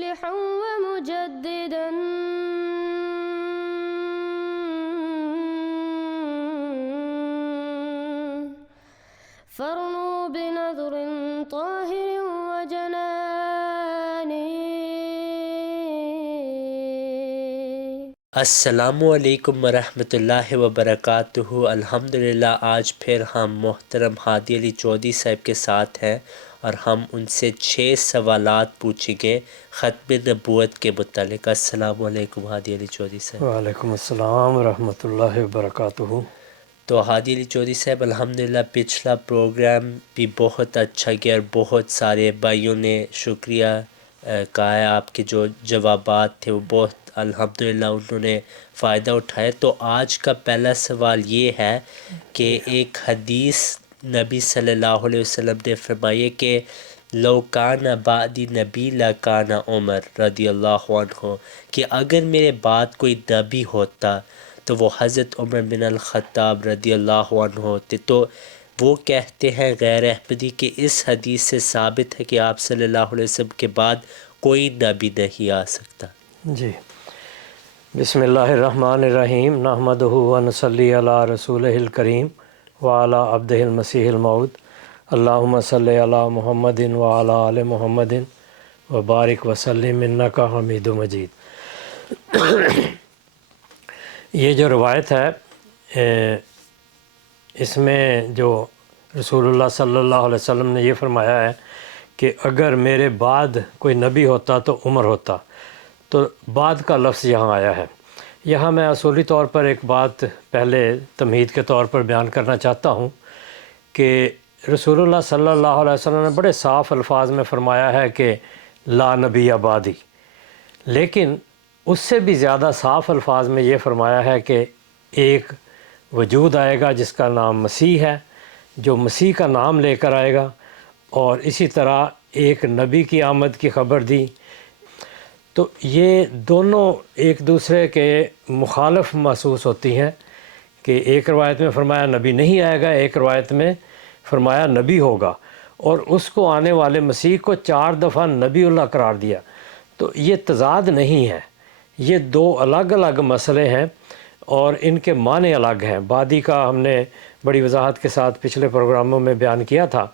مصلحا ومجددا فارنوا بنظر طاهر وجنان. السلام علیکم ورحمۃ اللہ وبرکاتہ. الحمدللہ آج پھر ہم محترم ہادی علی چودھری صاحب کے ساتھ ہیں اور ہم ان سے 6 سوالات پوچھیں گے ختم نبوت کے متعلق. السلام علیکم ہادی علی چودھری صاحب. وعلیکم السلام ورحمۃ اللہ وبرکاتہ. تو ہادی علی چودھری صاحب الحمدللہ پچھلا پروگرام بھی بہت اچھا گیا اور بہت سارے بھائیوں نے شکریہ کہا ہے. آپ کے جو جوابات تھے وہ بہت الحمدللہ انہوں نے فائدہ اٹھایا. تو آج کا پہلا سوال یہ ہے کہ ایک حدیث نبی صلی اللہ علیہ وسلم نے فرمائی کہ لو کان بعدی نبی لکان عمر رضی اللہ عنہ، کہ اگر میرے بعد کوئی نبی ہوتا تو وہ حضرت عمر بن الخطاب رضی اللہ عنہ ہوتے. تو وہ کہتے ہیں غیر احمدی کہ اس حدیث سے ثابت ہے کہ آپ صلی اللہ علیہ وسلم کے بعد کوئی نبی نہیں آ سکتا. جی، بسم اللہ الرحمن الرحیم. نحمدہ ونصلی علی رسولہ الکریم وعلی عبدہ المسیح الموعود. اللہم صلی علی محمد وعلی آل محمد وبارک وسلم انک حمید مجید. یہ جو روایت ہے اس میں جو رسول اللہ صلی اللہ علیہ وسلم نے یہ فرمایا ہے کہ اگر میرے بعد کوئی نبی ہوتا تو عمر ہوتا. تو بعد کا لفظ یہاں آیا ہے. یہاں میں اصولی طور پر ایک بات پہلے تمہید کے طور پر بیان کرنا چاہتا ہوں کہ رسول اللہ صلی اللہ علیہ وسلم نے بڑے صاف الفاظ میں فرمایا ہے کہ لا نبی بعدی، لیکن اس سے بھی زیادہ صاف الفاظ میں یہ فرمایا ہے کہ ایک وجود آئے گا جس کا نام مسیح ہے، جو مسیح کا نام لے کر آئے گا. اور اسی طرح ایک نبی کی آمد کی خبر دی. تو یہ دونوں ایک دوسرے کے مخالف محسوس ہوتی ہیں کہ ایک روایت میں فرمایا نبی نہیں آئے گا، ایک روایت میں فرمایا نبی ہوگا، اور اس کو آنے والے مسیح کو 4 دفعہ نبی اللہ قرار دیا. تو یہ تضاد نہیں ہے، یہ 2 الگ الگ مسئلے ہیں اور ان کے معنی الگ ہیں. بعدی کا ہم نے بڑی وضاحت کے ساتھ پچھلے پروگراموں میں بیان کیا تھا.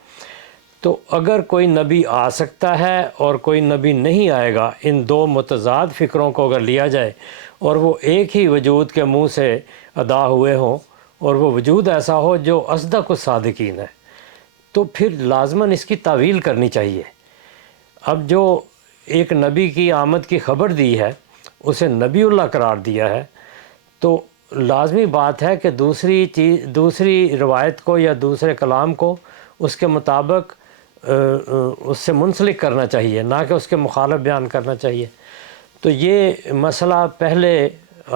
تو اگر کوئی نبی آ سکتا ہے اور کوئی نبی نہیں آئے گا، ان 2 متضاد فکروں کو اگر لیا جائے اور وہ ایک ہی وجود کے منہ سے ادا ہوئے ہوں اور وہ وجود ایسا ہو جو اصدق الصادقین ہے، تو پھر لازماً اس کی تعویل کرنی چاہیے. اب جو ایک نبی کی آمد کی خبر دی ہے اسے نبی اللہ قرار دیا ہے، تو لازمی بات ہے کہ دوسری روایت کو یا دوسرے کلام کو اس کے مطابق اس سے منسلک کرنا چاہیے، نہ کہ اس کے مخالف بیان کرنا چاہیے. تو یہ مسئلہ پہلے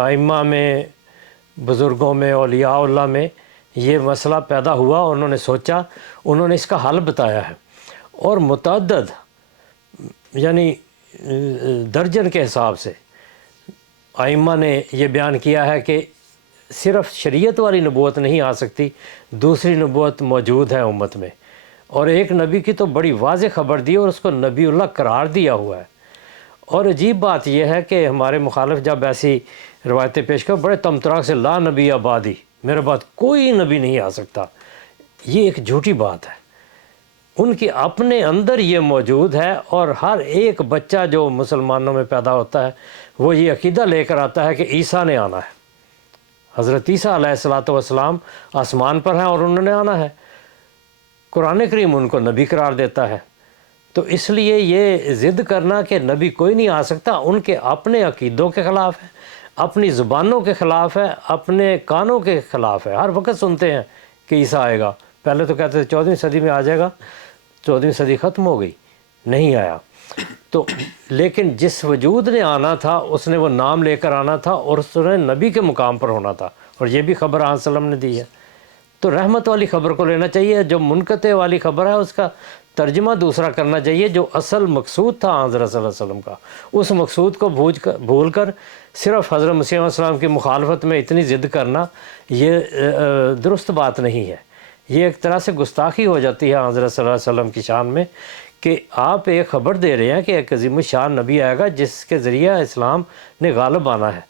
ائمہ میں، بزرگوں میں، اولیاء اللہ میں یہ مسئلہ پیدا ہوا. انہوں نے سوچا، انہوں نے اس کا حل بتایا ہے، اور متعدد یعنی درجن کے حساب سے ائمہ نے یہ بیان کیا ہے کہ صرف شریعت والی نبوت نہیں آ سکتی، دوسری نبوت موجود ہے امت میں. اور ایک نبی کی تو بڑی واضح خبر دی اور اس کو نبی اللہ قرار دیا ہوا ہے. اور عجیب بات یہ ہے کہ ہمارے مخالف جب ایسی روایتیں پیش کر بڑے تمطراق سے لا نبی بعدی، میرے بعد کوئی نبی نہیں آ سکتا، یہ ایک جھوٹی بات ہے. ان کے اپنے اندر یہ موجود ہے، اور ہر ایک بچہ جو مسلمانوں میں پیدا ہوتا ہے وہ یہ عقیدہ لے کر آتا ہے کہ عیسیٰ نے آنا ہے. حضرت عیسیٰ علیہ السلام آسمان پر ہیں اور انہوں نے آنا ہے. قرآن کریم ان کو نبی قرار دیتا ہے. تو اس لیے یہ ضد کرنا کہ نبی کوئی نہیں آ سکتا ان کے اپنے عقیدوں کے خلاف ہے، اپنی زبانوں کے خلاف ہے، اپنے کانوں کے خلاف ہے. ہر وقت سنتے ہیں کہ عیسیٰ آئے گا. پہلے تو کہتے تھے 14ویں صدی میں آ جائے گا، 14ویں صدی ختم ہو گئی، نہیں آیا. تو لیکن جس وجود نے آنا تھا اس نے وہ نام لے کر آنا تھا اور اس نے نبی کے مقام پر ہونا تھا، اور یہ بھی خبر آن وسلم نے دی ہے. تو رحمت والی خبر کو لینا چاہیے، جو منقطع والی خبر ہے اس کا ترجمہ دوسرا کرنا چاہیے. جو اصل مقصود تھا حضرت صلی اللہ علیہ وسلم کا، اس مقصود کو بھول کر صرف حضرت مسیح علیہ السلام کی مخالفت میں اتنی ضد کرنا یہ درست بات نہیں ہے. یہ ایک طرح سے گستاخی ہو جاتی ہے حضرت صلی اللہ علیہ وسلم کی شان میں کہ آپ ایک خبر دے رہے ہیں کہ ایک عظیم الشان نبی آئے گا جس کے ذریعہ اسلام نے غالب آنا ہے،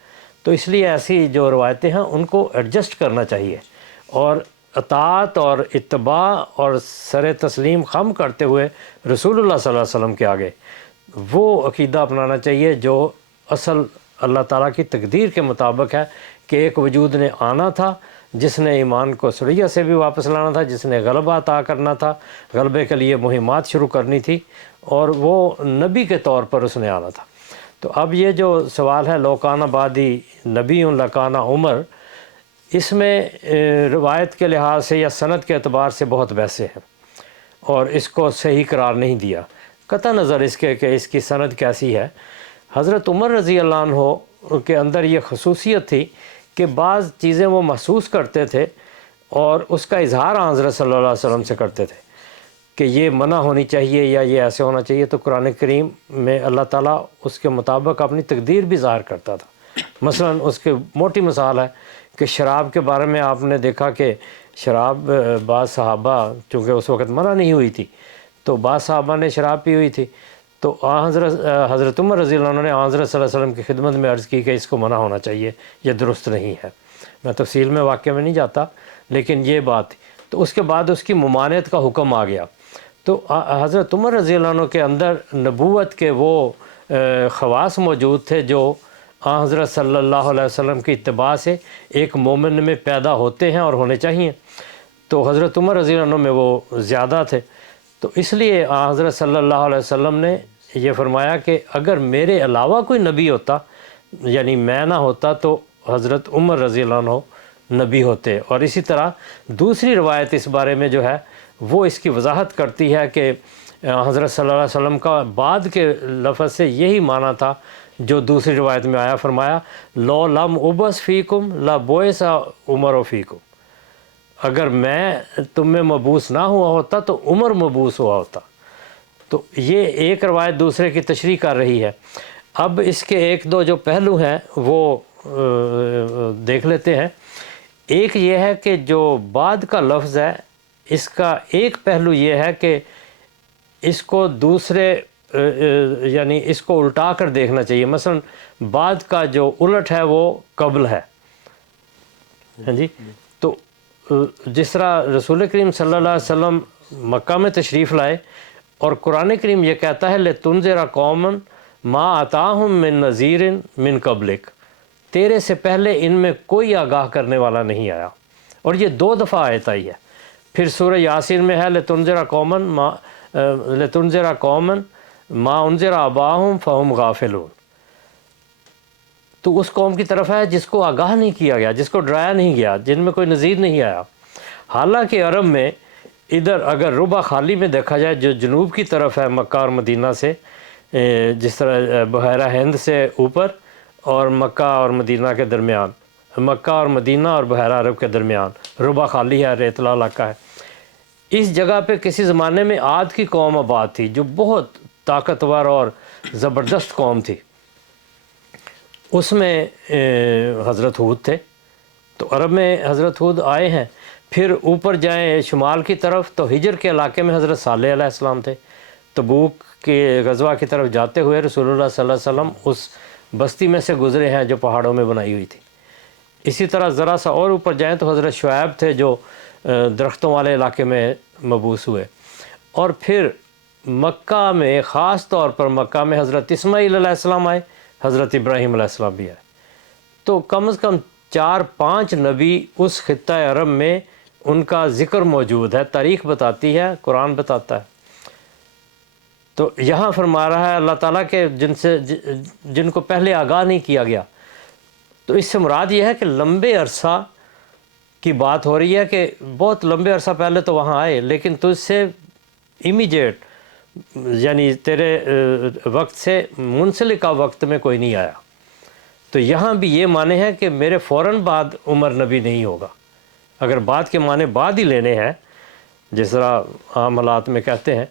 تو اس لیے ایسی جو روایتیں ہیں ان کو ایڈجسٹ کرنا چاہیے اور اطاعت اور اتباع اور سر تسلیم خم کرتے ہوئے رسول اللہ صلی اللہ علیہ وسلم کے آگے وہ عقیدہ اپنانا چاہیے جو اصل اللہ تعالیٰ کی تقدیر کے مطابق ہے کہ ایک وجود نے آنا تھا جس نے ایمان کو سریا سے بھی واپس لانا تھا، جس نے غلبہ عطا کرنا تھا، غلبے کے لیے مہمات شروع کرنی تھی، اور وہ نبی کے طور پر اس نے آنا تھا۔ تو اب یہ جو سوال ہے لوکانہ بادی نبی لکانہ عمر، اس میں روایت کے لحاظ سے یا سند کے اعتبار سے بہت بحثیں ہیں اور اس کو صحیح قرار نہیں دیا، قطع نظر اس کے کہ اس کی سند کیسی ہے۔ حضرت عمر رضی اللہ عنہ کے اندر یہ خصوصیت تھی کہ بعض چیزیں وہ محسوس کرتے تھے اور اس کا اظہار حضرت صلی اللہ علیہ وسلم سے کرتے تھے کہ یہ منع ہونی چاہیے یا یہ ایسے ہونا چاہیے، تو قرآن کریم میں اللہ تعالیٰ اس کے مطابق اپنی تقدیر بھی ظاہر کرتا تھا۔ مثلا اس کی موٹی مثال ہے کہ شراب کے بارے میں آپ نے دیکھا کہ شراب بعض صحابہ، چونکہ اس وقت منع نہیں ہوئی تھی تو بعض صحابہ نے شراب پی ہوئی تھی، تو حضرت عمر رضی اللہ عنہ نے حضرت صلی اللہ علیہ وسلم کی خدمت میں عرض کی کہ اس کو منع ہونا چاہیے، یہ درست نہیں ہے۔ میں تفصیل میں واقعہ میں نہیں جاتا، لیکن یہ بات تھی۔ تو اس کے بعد اس کی ممانعت کا حکم آ گیا، تو حضرت عمر رضی اللہ عنہ کے اندر نبوت کے وہ خواص موجود تھے جو حضرت صلی اللہ علیہ وسلم کی اتباع سے ایک مومن میں پیدا ہوتے ہیں اور ہونے چاہیے، تو حضرت عمر رضی اللہ عنہ میں وہ زیادہ تھے۔ تو اس لیے حضرت صلی اللہ علیہ وسلم نے یہ فرمایا کہ اگر میرے علاوہ کوئی نبی ہوتا، یعنی میں نہ ہوتا، تو حضرت عمر رضی اللہ عنہ نبی ہوتے۔ اور اسی طرح دوسری روایت اس بارے میں جو ہے وہ اس کی وضاحت کرتی ہے کہ حضرت صلی اللہ علیہ وسلم کا بعد کے لفظ سے یہی معنی تھا جو دوسری روایت میں آیا، فرمایا لو لم ابس فیکم لا بوئس عمر فیکم، اگر میں تم میں مبعوث نہ ہوا ہوتا تو عمر مبعوث ہوا ہوتا۔ تو یہ ایک روایت دوسرے کی تشریح کر رہی ہے۔ اب اس کے ایک دو جو پہلو ہیں وہ دیکھ لیتے ہیں۔ ایک یہ ہے کہ جو بعد کا لفظ ہے اس کا ایک پہلو یہ ہے کہ اس کو دوسرے یعنی اس کو الٹا کر دیکھنا چاہیے۔ مثلا بعد کا جو الٹ ہے وہ قبل ہے، ہاں جی۔ تو جس طرح رسول کریم صلی اللہ علیہ وسلم مکہ میں تشریف لائے اور قرآن کریم یہ کہتا ہے لِتُنذِرَ قَوْمًا مَا أَتَاهُم مِّن نَذِيرٍ مِّن قَبْلِكَ، تیرے سے پہلے ان میں کوئی آگاہ کرنے والا نہیں آیا، اور یہ 2 دفعہ آیت آئی ہے۔ پھر سورہ یاسین میں ہے لِتُنذِرَ قَوْمًا مَا أُنذِرَ آبَاؤُهُمْ فَهُمْ غَافِلُونَ، تو اس قوم کی طرف ہے جس کو آگاہ نہیں کیا گیا، جس کو ڈرایا نہیں گیا، جن میں کوئی نذیر نہیں آیا۔ حالانکہ عرب میں ادھر اگر ربع خالی میں دیکھا جائے جو جنوب کی طرف ہے مکہ اور مدینہ سے، جس طرح بحیرہ ہند سے اوپر اور مکہ اور مدینہ کے درمیان، مکہ اور مدینہ اور بحیرہ عرب کے درمیان ربع خالی ہے، ریتلا علاقہ ہے۔ اس جگہ پہ کسی زمانے میں عاد کی قوم آباد تھی جو بہت طاقتور اور زبردست قوم تھی، اس میں حضرت ہود تھے، تو عرب میں حضرت ہود آئے ہیں۔ پھر اوپر جائیں شمال کی طرف تو ہجر کے علاقے میں حضرت صالح علیہ السلام تھے۔ تبوک کے غزوہ کی طرف جاتے ہوئے رسول اللہ صلی اللہ علیہ وسلم اس بستی میں سے گزرے ہیں جو پہاڑوں میں بنائی ہوئی تھی۔ اسی طرح ذرا سا اور اوپر جائیں تو حضرت شعیب تھے جو درختوں والے علاقے میں مبعوث ہوئے۔ اور پھر مکہ میں خاص طور پر مکہ میں حضرت اسماعیل علیہ السلام آئے، حضرت ابراہیم علیہ السلام بھی آئے۔ تو کم از کم 4-5 نبی اس خطہ عرب میں ان کا ذکر موجود ہے، تاریخ بتاتی ہے، قرآن بتاتا ہے۔ تو یہاں فرما رہا ہے اللہ تعالیٰ کہ جن کو پہلے آگاہ نہیں کیا گیا، تو اس سے مراد یہ ہے کہ لمبے عرصہ کی بات ہو رہی ہے کہ بہت لمبے عرصہ پہلے تو وہاں آئے، لیکن تجھ سے امیجیٹ یعنی تیرے وقت سے منسلکہ وقت میں کوئی نہیں آیا۔ تو یہاں بھی یہ معنی ہے کہ میرے فوراً بعد عمر نبی نہیں ہوگا۔ اگر بعد کے معنی بعد ہی لینے ہیں جس طرح عام حالات میں کہتے ہیں،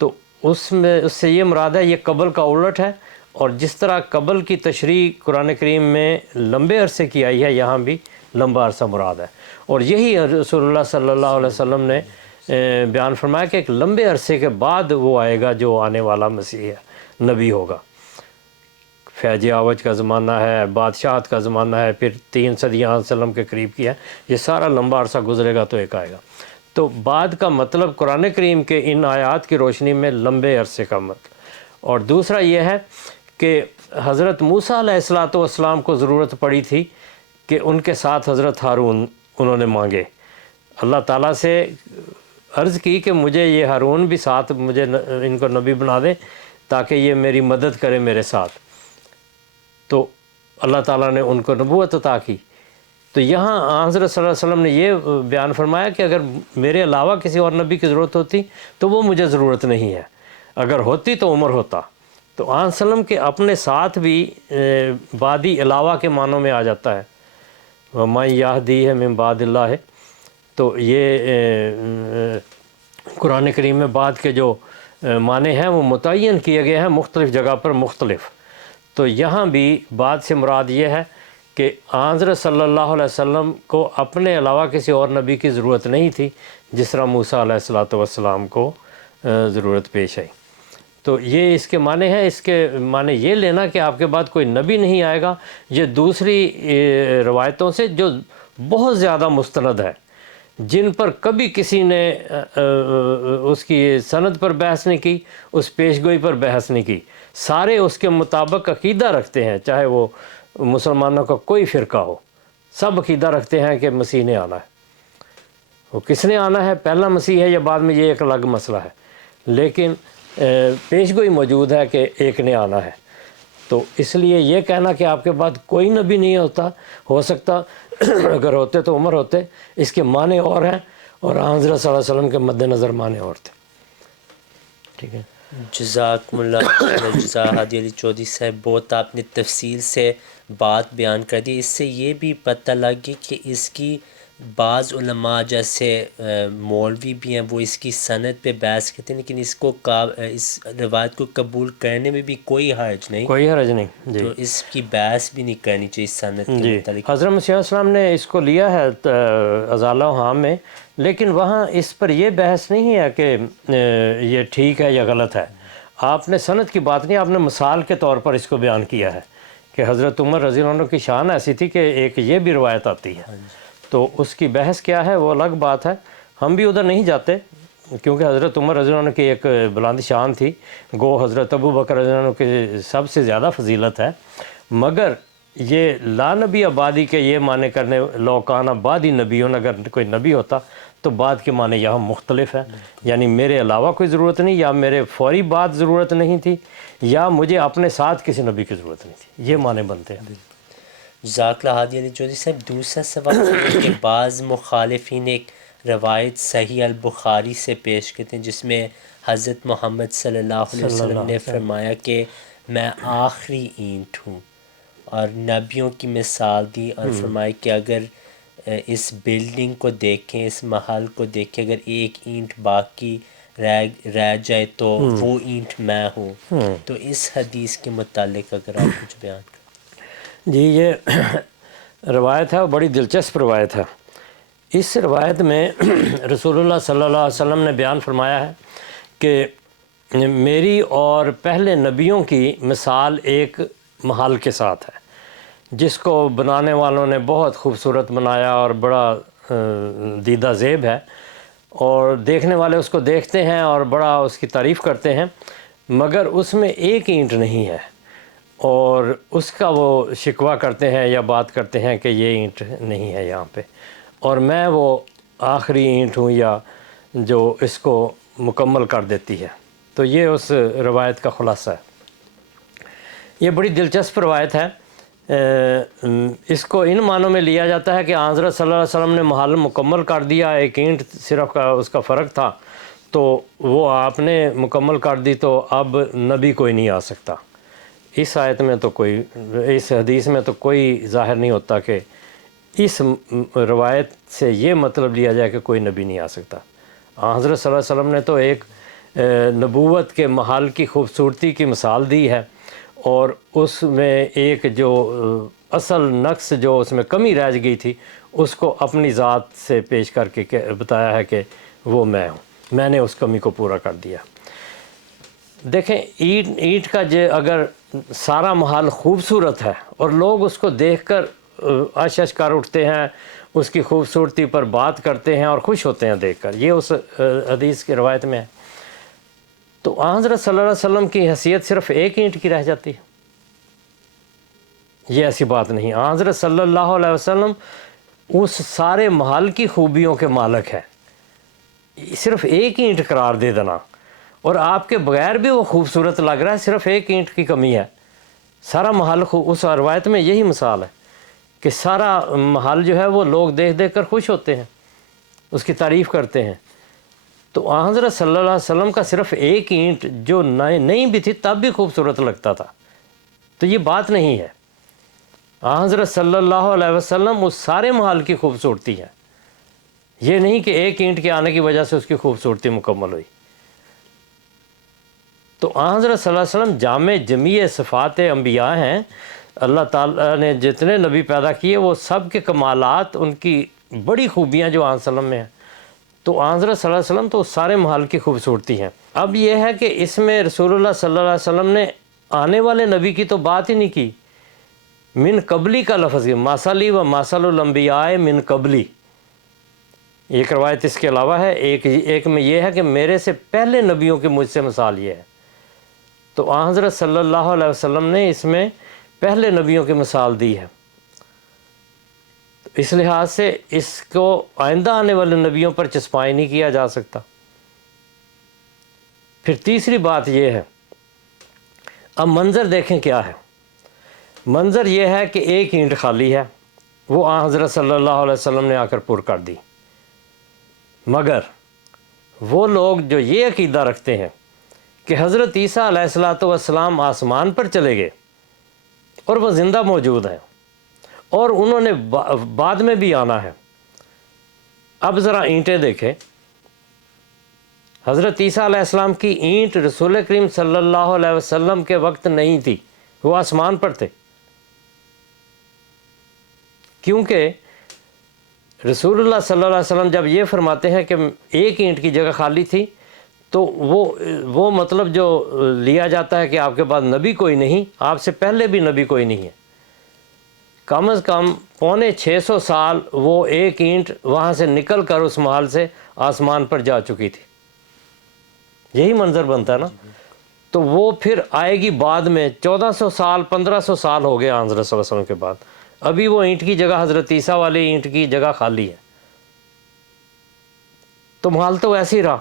تو اس سے یہ مراد ہے یہ قبل کا الٹ ہے، اور جس طرح قبل کی تشریح قرآن کریم میں لمبے عرصے کی آئی ہے، یہاں بھی لمبا عرصہ مراد ہے۔ اور یہی رسول اللہ صلی اللہ علیہ وسلم نے بیان فرمایا کہ ایک لمبے عرصے کے بعد وہ آئے گا جو آنے والا مسیح ہے، نبی ہوگا۔ فیض آوج کا زمانہ ہے، بادشاہت کا زمانہ ہے، پھر 3 صدیاں وسلم کے قریب کی ہے، یہ سارا لمبا عرصہ گزرے گا تو ایک آئے گا۔ تو بعد کا مطلب قرآن کریم کے ان آیات کی روشنی میں لمبے عرصے کا مطلب، اور دوسرا یہ ہے کہ حضرت موسیٰ علیہ السلام کو ضرورت پڑی تھی کہ ان کے ساتھ حضرت ہارون انہوں نے مانگے، اللہ تعالیٰ سے عرض کی کہ مجھے یہ ہارون بھی ساتھ، مجھے ان کو نبی بنا دیں تاکہ یہ میری مدد کرے میرے ساتھ، تو اللہ تعالیٰ نے ان کو نبوت عطا کی۔ تو یہاں حضرت صلی اللہ علیہ وسلم نے یہ بیان فرمایا کہ اگر میرے علاوہ کسی اور نبی کی ضرورت ہوتی تو وہ مجھے ضرورت نہیں ہے، اگر ہوتی تو عمر ہوتا۔ تو آن وسلم کے اپنے ساتھ بھی بعدی علاوہ کے معنوں میں آ جاتا ہے، وَمَن يَهْدِيهِ مِن بَعْدِ اللَّهِ، تو یہ قرآن کریم میں بعد کے جو معنی ہیں وہ متعین کیے گئے ہیں مختلف جگہ پر مختلف۔ تو یہاں بھی بعد سے مراد یہ ہے کہ حضرت صلی اللہ علیہ وسلم کو اپنے علاوہ کسی اور نبی کی ضرورت نہیں تھی، جس طرح موسیٰ علیہ السلام کو ضرورت پیش آئی۔ تو یہ اس کے معنی ہیں۔ اس کے معنی یہ لینا کہ آپ کے بعد کوئی نبی نہیں آئے گا، یہ دوسری روایتوں سے جو بہت زیادہ مستند ہے، جن پر کبھی کسی نے اس کی سند پر بحث نہیں کی، اس پیشگوئی پر بحث نہیں کی، سارے اس کے مطابق عقیدہ رکھتے ہیں، چاہے وہ مسلمانوں کا کوئی فرقہ ہو، سب عقیدہ رکھتے ہیں کہ مسیح نے آنا ہے۔ وہ کس نے آنا ہے، پہلا مسیح ہے یا بعد میں، یہ ایک الگ مسئلہ ہے، لیکن پیشگوئی موجود ہے کہ ایک نے آنا ہے۔ تو اس لیے یہ کہنا کہ آپ کے بعد کوئی نبی نہیں ہو سکتا، اگر ہوتے تو عمر ہوتے، اس کے معنی اور ہیں، اور حضرت صلی اللہ علیہ وسلم کے مد نظر معنی اور تھے۔ ٹھیک ہے، جزاکم اللہ خیر جزا ہادی علی چودھری صاحب، بہت آپ نے تفصیل سے بات بیان کر دی۔ اس سے یہ بھی پتہ لگ گیا کہ اس کی بعض علماء جیسے مولوی بھی ہیں وہ اس کی سند پہ بحث کرتے ہیں، لیکن اس روایت کو قبول کرنے میں بھی کوئی حرج نہیں، کوئی حرج نہیں جی، تو اس کی بحث بھی نہیں کرنی چاہیے سند کے جی۔ متعلق۔ حضرت مسیح علیہ السلام نے اس کو لیا ہے ازالہ و حام میں، لیکن وہاں اس پر یہ بحث نہیں ہے کہ یہ ٹھیک ہے یا غلط ہے۔ آپ نے سند کی بات نہیں، آپ نے مثال کے طور پر اس کو بیان کیا ہے کہ حضرت عمر رضی اللہ عنہ کی شان ایسی تھی کہ ایک یہ بھی روایت آتی ہے، تو اس کی بحث کیا ہے وہ الگ بات ہے۔ ہم بھی ادھر نہیں جاتے کیونکہ حضرت عمر رضی اللہ عنہ کی ایک بلند شان تھی، گو حضرت ابو بکر رضی اللہ عنہ کی سب سے زیادہ فضیلت ہے، مگر یہ لا نبی آبادی کے یہ معنی کرنے، لوکان آبادی نبیون، اگر کوئی نبی ہوتا تو بعد کے معنی یہاں مختلف ہیں، یعنی میرے علاوہ کوئی ضرورت نہیں، یا میرے فوری بعد ضرورت نہیں تھی، یا مجھے اپنے ساتھ کسی نبی کی ضرورت نہیں تھی، یہ معنی بنتے ہیں۔ جزاک اللہ ہادی علی چودھری صاحب، دوسرا سوال یہ ہے کہ بعض مخالفین ایک روایت صحیح البخاری سے پیش کرتے ہیں جس میں حضرت محمد صلی اللہ علیہ وسلم نے فرمایا کہ میں آخری اینٹ ہوں، اور نبیوں کی مثال دی، اور فرمایا کہ اگر اس بلڈنگ کو دیکھیں، اس محل کو دیکھیں، اگر ایک اینٹ باقی رہ جائے تو وہ اینٹ میں ہوں۔ تو اس حدیث کے متعلق اگر آپ کچھ بیان کریں۔ جی، یہ روایت ہے، بڑی دلچسپ روایت ہے۔ اس روایت میں رسول اللہ صلی اللہ علیہ وسلم نے بیان فرمایا ہے کہ میری اور پہلے نبیوں کی مثال ایک محل کے ساتھ ہے، جس کو بنانے والوں نے بہت خوبصورت بنایا اور بڑا دیدہ زیب ہے، اور دیکھنے والے اس کو دیکھتے ہیں اور بڑا اس کی تعریف کرتے ہیں، مگر اس میں ایک اینٹ نہیں ہے، اور اس کا وہ شکوہ کرتے ہیں یا بات کرتے ہیں کہ یہ اینٹ نہیں ہے یہاں پہ، اور میں وہ آخری اینٹ ہوں یا جو اس کو مکمل کر دیتی ہے۔ تو یہ اس روایت کا خلاصہ ہے۔ یہ بڑی دلچسپ روایت ہے۔ اس کو ان معنوں میں لیا جاتا ہے کہ حضرت صلی اللہ علیہ وسلم نے محل مکمل کر دیا، ایک اینٹ صرف اس کا فرق تھا، تو وہ آپ نے مکمل کر دی، تو اب نبی کوئی نہیں آ سکتا۔ اس آیت میں تو کوئی، اس حدیث میں تو کوئی ظاہر نہیں ہوتا کہ اس روایت سے یہ مطلب لیا جائے کہ کوئی نبی نہیں آ سکتا۔ حضرت صلی اللہ علیہ وسلم نے تو ایک نبوت کے محل کی خوبصورتی کی مثال دی ہے، اور اس میں ایک جو اصل نقص جو اس میں کمی رہ گئی تھی اس کو اپنی ذات سے پیش کر کے بتایا ہے کہ وہ میں ہوں، میں نے اس کمی کو پورا کر دیا۔ دیکھیں اینٹ کا جو اگر سارا محل خوبصورت ہے اور لوگ اس کو دیکھ کر اش کر اٹھتے ہیں، اس کی خوبصورتی پر بات کرتے ہیں اور خوش ہوتے ہیں دیکھ کر، یہ اس حدیث کی روایت میں ہے، تو حضرت صلی اللہ علیہ وسلم کی حیثیت صرف ایک اینٹ کی رہ جاتی ہے؟ یہ ایسی بات نہیں۔ حضرت صلی اللہ علیہ وسلم اس سارے محل کی خوبیوں کے مالک ہے، صرف ایک اینٹ قرار دے دینا اور آپ کے بغیر بھی وہ خوبصورت لگ رہا ہے، صرف ایک اینٹ کی کمی ہے، سارا محل اس روایت میں یہی مثال ہے کہ سارا محل جو ہے وہ لوگ دیکھ دیکھ کر خوش ہوتے ہیں، اس کی تعریف کرتے ہیں۔ تو حضرت صلی اللہ علیہ وسلم کا صرف ایک اینٹ جو نہیں بھی تھی تب بھی خوبصورت لگتا تھا، تو یہ بات نہیں ہے۔ حضرت صلی اللہ علیہ وسلم اس سارے محل کی خوبصورتی ہے، یہ نہیں کہ ایک اینٹ کے آنے کی وجہ سے اس کی خوبصورتی مکمل ہوئی۔ تو حضرت صلی اللہ علیہ وسلم جامع جمیع صفات انبیاء ہیں، اللہ تعالیٰ نے جتنے نبی پیدا کیے وہ سب کے کمالات، ان کی بڑی خوبیاں جو حضرت صلی اللہ علیہ وسلم میں ہیں، تو حضرت صلی اللہ علیہ وسلم تو سارے محل کی خوبصورتی ہیں۔ اب یہ ہے کہ اس میں رسول اللہ صلی اللہ علیہ وسلم نے آنے والے نبی کی تو بات ہی نہیں کی، من قبلی کا لفظ ہے، ماسلی و ماسل الانبیاء من قبلی، ایک روایت اس کے علاوہ ہے، ایک میں یہ ہے کہ میرے سے پہلے نبیوں کی مجھ سے مثال یہ ہے، تو حضرت صلی اللہ علیہ وسلم نے اس میں پہلے نبیوں کی مثال دی ہے، اس لحاظ سے اس کو آئندہ آنے والے نبیوں پر چسپائی نہیں کیا جا سکتا۔ پھر تیسری بات یہ ہے، اب منظر دیکھیں کیا ہے، منظر یہ ہے کہ ایک اینٹ خالی ہے، وہ حضرت صلی اللہ علیہ وسلم نے آ کر پر کر دی، مگر وہ لوگ جو یہ عقیدہ رکھتے ہیں کہ حضرت عیسیٰ علیہ السلام آسمان پر چلے گئے اور وہ زندہ موجود ہیں اور انہوں نے بعد میں بھی آنا ہے، اب ذرا اینٹیں دیکھیں، حضرت عیسیٰ علیہ السلام کی اینٹ رسول کریم صلی اللہ علیہ وسلم کے وقت نہیں تھی، وہ آسمان پر تھے، کیونکہ رسول اللہ صلی اللہ علیہ وسلم جب یہ فرماتے ہیں کہ ایک اینٹ کی جگہ خالی تھی، تو وہ مطلب جو لیا جاتا ہے کہ آپ کے بعد نبی کوئی نہیں، آپ سے پہلے بھی نبی کوئی نہیں ہے، کم از کم 650 سال وہ ایک اینٹ وہاں سے نکل کر اس محل سے آسمان پر جا چکی تھی، یہی منظر بنتا ہے نا، تو وہ پھر آئے گی بعد میں 1400 سال 1500 سال ہو گئے حضرت صلی اللہ علیہ وسلم کے بعد، ابھی وہ اینٹ کی جگہ حضرت عیسیٰ والی اینٹ کی جگہ خالی ہے، تو محل تو ایسے ہی رہا۔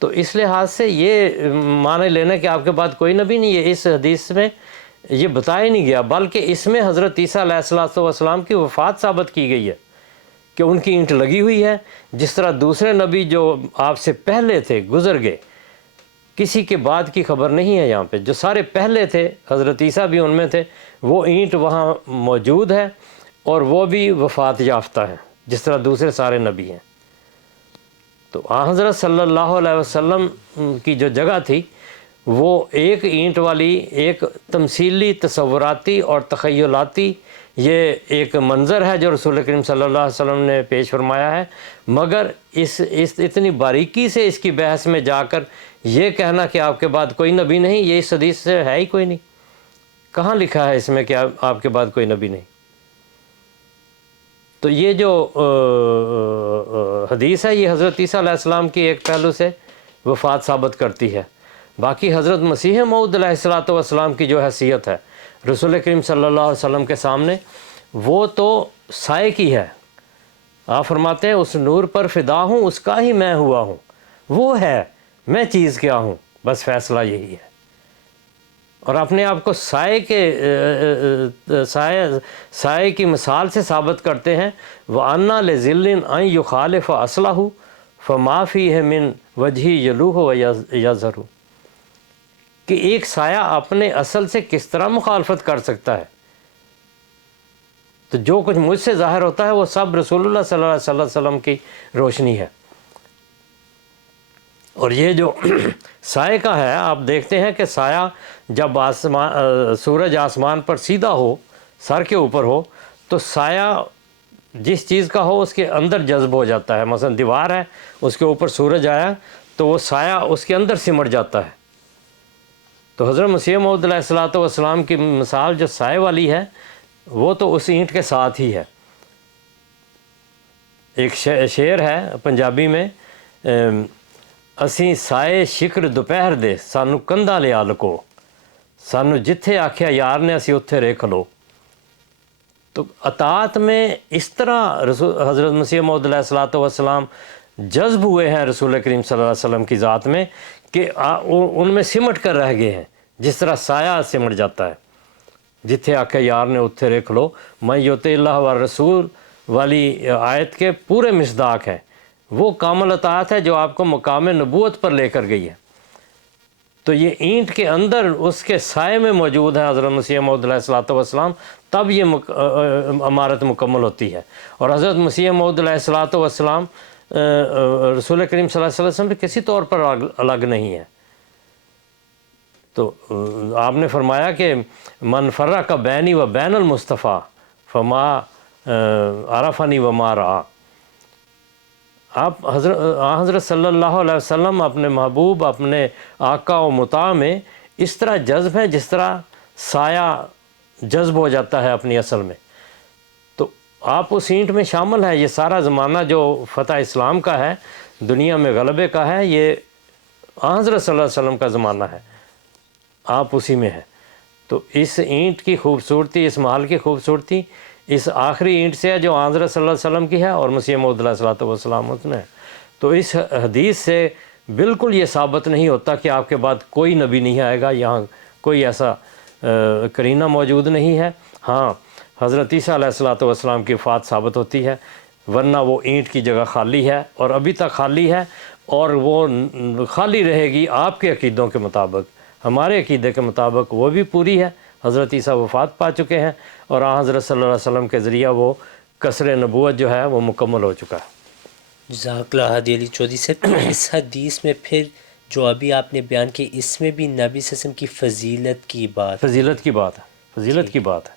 تو اس لحاظ سے یہ معنی لینا کہ آپ کے بعد کوئی نبی نہیں ہے، اس حدیث میں یہ بتایا نہیں گیا، بلکہ اس میں حضرت عیسیٰ علیہ السلام کی وفات ثابت کی گئی ہے کہ ان کی اینٹ لگی ہوئی ہے، جس طرح دوسرے نبی جو آپ سے پہلے تھے گزر گئے، کسی کے بعد کی خبر نہیں ہے یہاں پہ، جو سارے پہلے تھے حضرت عیسیٰ بھی ان میں تھے، وہ اینٹ وہاں موجود ہے اور وہ بھی وفات یافتہ ہے جس طرح دوسرے سارے نبی ہیں۔ تو حضرت صلی اللہ علیہ وسلم کی جو جگہ تھی وہ ایک اینٹ والی، ایک تمثیلی تصوراتی اور تخیلاتی یہ ایک منظر ہے جو رسول کریم صلی اللہ علیہ وسلم نے پیش فرمایا ہے، مگر اس اتنی باریکی سے اس کی بحث میں جا کر یہ کہنا کہ آپ کے بعد کوئی نبی نہیں، یہ اس حدیث سے ہے ہی کوئی نہیں، کہاں لکھا ہے اس میں کہ آپ کے بعد کوئی نبی نہیں؟ تو یہ جو حدیث ہے یہ حضرت عیسیٰ علیہ السلام کی ایک پہلو سے وفات ثابت کرتی ہے، باقی حضرت مسیح موعود علیہ السلام کی جو حیثیت ہے رسول کریم صلی اللہ علیہ وسلم کے سامنے، وہ تو سائے کی ہے، آپ فرماتے ہیں اس نور پر فدا ہوں اس کا ہی میں ہوا ہوں، وہ ہے، میں چیز کیا ہوں، بس فیصلہ یہی ہے، اور اپنے آپ کو سائے کی مثال سے ثابت کرتے ہیں، وَأَنَّا لِذِلٍ أَن يُخَالِفَ أَصْلَهُ فَمَا فِيهِ مِن وَجْهِ يَلُوهُ وَيَظْهَرُ، کہ ایک سایہ اپنے اصل سے کس طرح مخالفت کر سکتا ہے، تو جو کچھ مجھ سے ظاہر ہوتا ہے وہ سب رسول اللہ صلی اللہ علیہ وسلم کی روشنی ہے، اور یہ جو سائے کا ہے آپ دیکھتے ہیں کہ سایہ جب سورج آسمان پر سیدھا ہو، سر کے اوپر ہو، تو سایہ جس چیز کا ہو اس کے اندر جذب ہو جاتا ہے. مثلا دیوار ہے, اس کے اوپر سورج آیا تو وہ سایہ اس کے اندر سمٹ جاتا ہے. تو حضرت مسیح موعود علیہ الصلوۃ والسلام کی مثال جو سائے والی ہے وہ تو اس اینٹ کے ساتھ ہی ہے. ایک شعر ہے پنجابی میں, ਅਸੀਂ سائے شکر دوپہر دے ਸਾਨੂੰ ਕੰਧਾਂ ਲਿਆ ਲਕੋ, ਸਾਨੂੰ ਜਿੱਥੇ ਆਖਿਆ یار نے ਅਸੀਂ ਉੱਥੇ رہ کھلو. تو اطاعت میں اس طرح حضرت مسیح موعود علیہ الصلوۃ والسلام جذب ہوئے ہیں رسول کریم صلی اللہ علیہ وسلم کی ذات میں کہ ان میں سمٹ کر رہ گئے ہیں, جس طرح سایہ سمٹ جاتا ہے. جتھے آکھے یار نے اتھے رکھ لو, میں یوتے اللہ و رسول والی آیت کے پورے مصداق ہیں. وہ کامل اطاعت ہے جو آپ کو مقام نبوت پر لے کر گئی ہے. تو یہ اینٹ کے اندر اس کے سائے میں موجود ہے حضرت مسیح موعود علیہ الصلوۃ والسلام, تب یہ عمارت مکمل ہوتی ہے. اور حضرت مسیح موعود علیہ الصلوۃ والسلام رسول کریم صلی اللہ علیہ وسلم سے کسی طور پر الگ نہیں ہے. تو آپ نے فرمایا کہ من فرق بینی و بین المصطفیٰ فما عرفنی وما رعا. آپ حضرت صلی اللہ علیہ وسلم اپنے محبوب, اپنے آقا و مطاع میں اس طرح جذب ہے جس طرح سایہ جذب ہو جاتا ہے اپنی اصل میں. تو آپ اس اینٹ میں شامل ہیں. یہ سارا زمانہ جو فتح اسلام کا ہے, دنیا میں غلبے کا ہے, یہ حضرت صلی اللہ علیہ وسلم کا زمانہ ہے, آپ اسی میں ہیں. تو اس اینٹ کی خوبصورتی, اس محل کی خوبصورتی اس آخری اینٹ سے ہے جو حضرت صلی اللہ علیہ وسلم کی ہے اور مسیح موعود علیہ الصلوۃ والسلام اس نے. تو اس حدیث سے بالکل یہ ثابت نہیں ہوتا کہ آپ کے بعد کوئی نبی نہیں آئے گا, یہاں کوئی ایسا قرینہ موجود نہیں ہے. ہاں, حضرت عیسیٰ علیہ الصلوۃ والسلام کی وفات ثابت ہوتی ہے, ورنہ وہ اینٹ کی جگہ خالی ہے اور ابھی تک خالی ہے, اور وہ خالی رہے گی آپ کے عقیدوں کے مطابق. ہمارے عقیدے کے مطابق وہ بھی پوری ہے. حضرت عیسیٰ وفات پا چکے ہیں اور حضرت صلی اللہ علیہ وسلم کے ذریعہ وہ قصر نبوت جو ہے وہ مکمل ہو چکا ہے. جزاک اللہ ہادی علی چودھری صاحب. اس حدیث میں پھر جو ابھی آپ نے بیان کی, اس میں بھی نبی صلی اللہ علیہ وسلم کی فضیلت کی بات فضیلت کی بات ہے.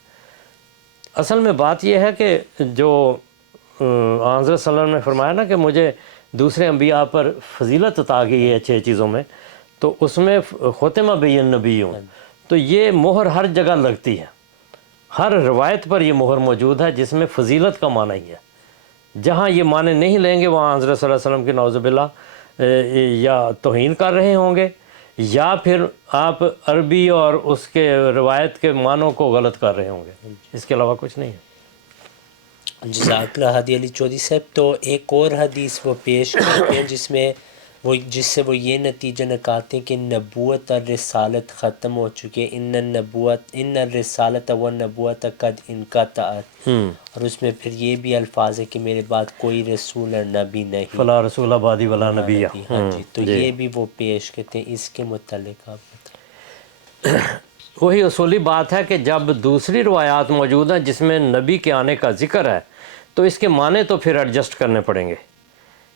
اصل میں بات یہ ہے کہ جو حضرت صلی اللہ علیہ وسلم نے فرمایا نا کہ مجھے دوسرے انبیاء پر فضیلت عطا کی ہے 6 چیزوں میں, تو اس میں ختم بین نبیوں, تو یہ مہر ہر جگہ لگتی ہے, ہر روایت پر یہ مہر موجود ہے جس میں فضیلت کا معنی ہی ہے. جہاں یہ معنی نہیں لیں گے وہاں حضرت صلی اللہ علیہ وسلم کی نعوذ باللہ یا توہین کر رہے ہوں گے, یا پھر آپ عربی اور اس کے روایت کے معنوں کو غلط کر رہے ہوں گے. اس کے علاوہ کچھ نہیں ہے. جزاک اللہ ہادی علی چودھری صاحب. تو ایک اور حدیث وہ پیش کرتے ہیں جس سے وہ یہ نتیجہ نکالتے ہیں کہ نبوت اور رسالت ختم ہو چکی ہے. ان الرسالت و نبوت قد انقطعت, اور اس میں پھر یہ بھی الفاظ ہے کہ میرے بعد کوئی رسول اور نبی نہیں, فلا رسول بعدی ولا نبی. ہاں جی, تو یہ بھی وہ پیش کرتے ہیں. اس کے متعلق آپ بتائیں. وہی اصولی بات ہے کہ جب دوسری روایات موجود ہیں جس میں نبی کے آنے کا ذکر ہے, تو اس کے معنی تو پھر ایڈجسٹ کرنے پڑیں گے.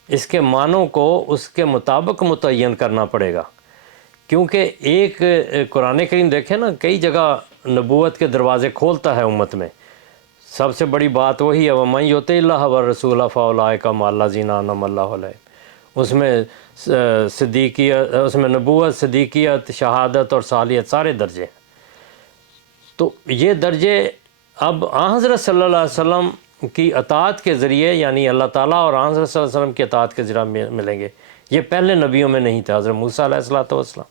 اس کے معنوں کو اس کے مطابق متعین کرنا پڑے گا, کیونکہ ایک قرآن کریم دیکھیں نا, کئی جگہ نبوت کے دروازے کھولتا ہے امت میں. سب سے بڑی بات وہی ہے, وَمَن يُطِعِ اللَّهَ وَالرَّسُولَ فَأُولَٰئِكَ مَعَ الَّذِينَ أَنْعَمَ اللَّهُ عَلَيْهِمْ. اس میں صدیقیت, اس میں نبوت, صدیقیت, شہادت اور صالحیت سارے درجے ہیں. تو یہ درجے اب حضرت صلی اللہ علیہ وسلم کی اطاعت کے ذریعے, یعنی اللہ تعالیٰ اور حضرت صلی اللہ علیہ وسلم کی اطاعت کے ذریعے ملیں گے. یہ پہلے نبیوں میں نہیں تھا. حضرت موسیٰ علیہ الصلوۃ والسلام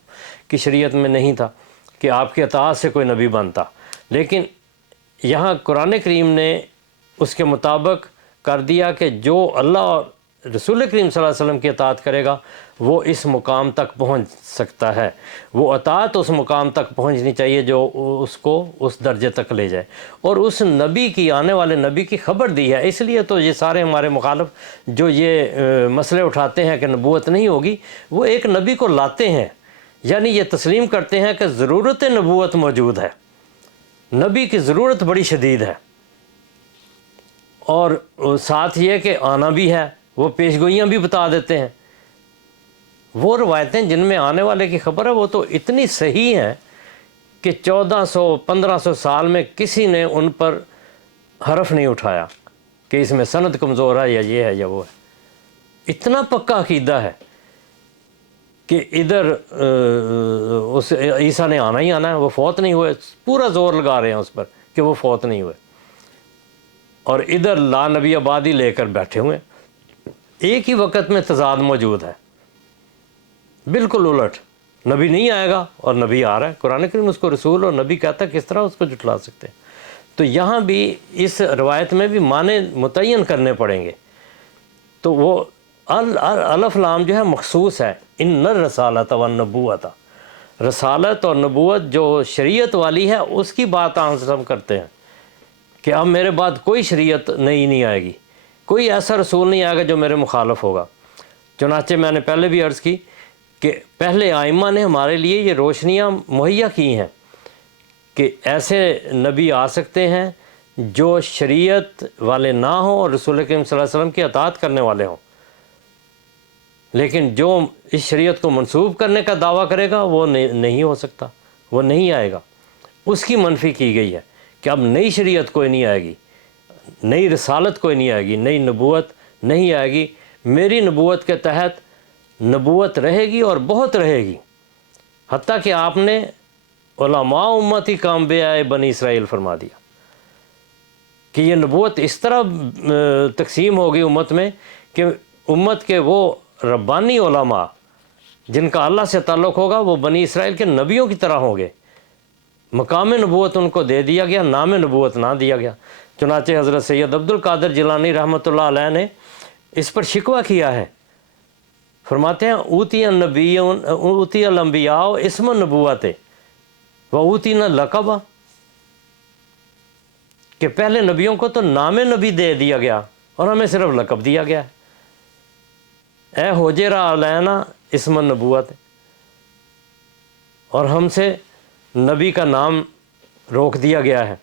کی شریعت میں نہیں تھا کہ آپ کی اطاعت سے کوئی نبی بنتا, لیکن یہاں قرآن کریم نے اس کے مطابق کر دیا کہ جو اللہ اور رسول کریم صلی اللہ علیہ وسلم کی اطاعت کرے گا وہ اس مقام تک پہنچ سکتا ہے. وہ اطاعت اس مقام تک پہنچنی چاہیے جو اس کو اس درجے تک لے جائے, اور اس نبی کی, آنے والے نبی کی خبر دی ہے. اس لیے تو یہ سارے ہمارے مخالف جو یہ مسئلے اٹھاتے ہیں کہ نبوت نہیں ہوگی, وہ ایک نبی کو لاتے ہیں, یعنی یہ تسلیم کرتے ہیں کہ ضرورت نبوت موجود ہے, نبی کی ضرورت بڑی شدید ہے, اور ساتھ یہ کہ آنا بھی ہے. وہ پیشگوئیاں بھی بتا دیتے ہیں. وہ روایتیں جن میں آنے والے کی خبر ہے وہ تو اتنی صحیح ہیں کہ 1400-1500 سال میں کسی نے ان پر حرف نہیں اٹھایا, کہ اس میں سند کمزور ہے یا یہ ہے یا وہ ہے. اتنا پکا عقیدہ ہے کہ ادھر اس عیسیٰ نے آنا ہی آنا ہے، وہ فوت نہیں ہوئے، پورا زور لگا رہے ہیں اس پر کہ وہ فوت نہیں ہوئے، اور ادھر لا نبی آبادی لے کر بیٹھے ہوئے ہیں. ایک ہی وقت میں تضاد موجود ہے، بالکل الٹ. نبی نہیں آئے گا اور نبی آ رہا ہے، قرآن کریم اس کو رسول اور نبی کہتا ہے، کس طرح اس کو جھٹلا سکتے ہیں؟ تو یہاں بھی اس روایت میں بھی معنی متعین کرنے پڑیں گے. تو وہ الف لام جو ہے مخصوص ہے، ان الرسالۃ والنبوۃ، رسالت اور نبوت جو شریعت والی ہے اس کی بات ہم کرتے ہیں کہ اب میرے بعد کوئی شریعت نئی نہیں آئے گی، کوئی ایسا رسول نہیں آئے گا جو میرے مخالف ہوگا. چنانچہ میں نے پہلے بھی عرض کی کہ پہلے آئمہ نے ہمارے لیے یہ روشنیاں مہیا کی ہیں کہ ایسے نبی آ سکتے ہیں جو شریعت والے نہ ہوں اور رسول کریم صلی اللہ علیہ وسلم کی اطاعت کرنے والے ہوں، لیکن جو اس شریعت کو منسوب کرنے کا دعویٰ کرے گا وہ نہیں ہو سکتا، وہ نہیں آئے گا. اس کی منفی کی گئی ہے کہ اب نئی شریعت کوئی نہیں آئے گی، نئی رسالت کوئی نہیں آئے گی، نئی نبوت نہیں آئے گی. میری نبوت کے تحت نبوت رہے گی اور بہت رہے گی. حتیٰ کہ آپ نے علماء امتی کام بے آئے بنی اسرائیل فرما دیا کہ یہ نبوت اس طرح تقسیم ہوگی امت میں کہ امت کے وہ ربانی علماء جن کا اللہ سے تعلق ہوگا وہ بنی اسرائیل کے نبیوں کی طرح ہوں گے. مقام نبوت ان کو دے دیا گیا، نام نبوت نہ دیا گیا. چنانچہ حضرت سید عبد القادر جیلانی رحمۃ اللہ علیہ نے اس پر شکوہ کیا ہے. فرماتے ہیں اوتی الانبیاء اسم النبوت و اوتینا لقبا، کہ پہلے نبیوں کو تو نام نبی دے دیا گیا اور ہمیں صرف لقب دیا گیا ہے. اے حجرا علینا اسم النبوت، اور ہم سے نبی کا نام روک دیا گیا ہے.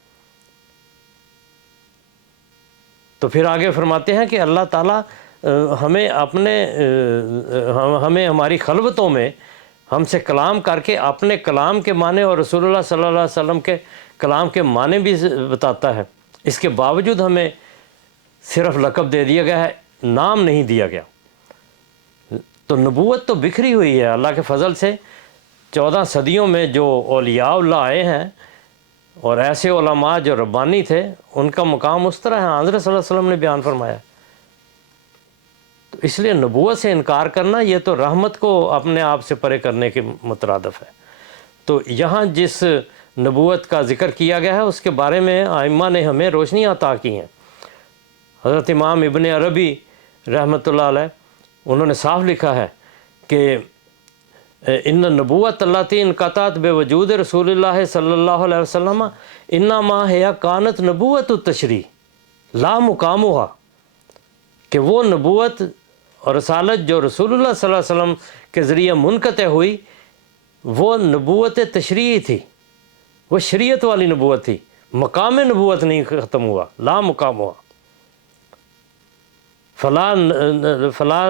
تو پھر آگے فرماتے ہیں کہ اللہ تعالیٰ ہمیں ہمیں ہماری خلوتوں میں ہم سے کلام کر کے اپنے کلام کے معنی اور رسول اللہ صلی اللہ علیہ وسلم کے کلام کے معنی بھی بتاتا ہے. اس کے باوجود ہمیں صرف لقب دے دیا گیا ہے، نام نہیں دیا گیا. تو نبوت تو بکھری ہوئی ہے اللہ کے فضل سے. 14 صدیوں میں جو اولیاء اللہ آئے ہیں اور ایسے علماء جو ربانی تھے ان کا مقام اس طرح ہے، حضرت صلی اللہ علیہ وسلم نے بیان فرمایا. تو اس لیے نبوت سے انکار کرنا یہ تو رحمت کو اپنے آپ سے پرے کرنے کے مترادف ہے. تو یہاں جس نبوت کا ذکر کیا گیا ہے اس کے بارے میں ائمہ نے ہمیں روشنی عطا کی ہیں. حضرت امام ابن عربی رحمۃ اللہ علیہ انہوں نے صاف لکھا ہے کہ ان النبوت اللاتی انقطعت بے وجود رسول اللہ صلی اللہ علیہ وسلم انما ہی کانت نبوت التشریع لا مقامها، کہ وہ نبوت اور رسالت جو رسول اللہ صلی اللہ علیہ وسلم کے ذریعے منقطع ہوئی وہ نبوت تشریعی تھی، وہ شریعت والی نبوت تھی، مقام نبوت نہیں ختم ہوا، لا مقام ہوا. فلا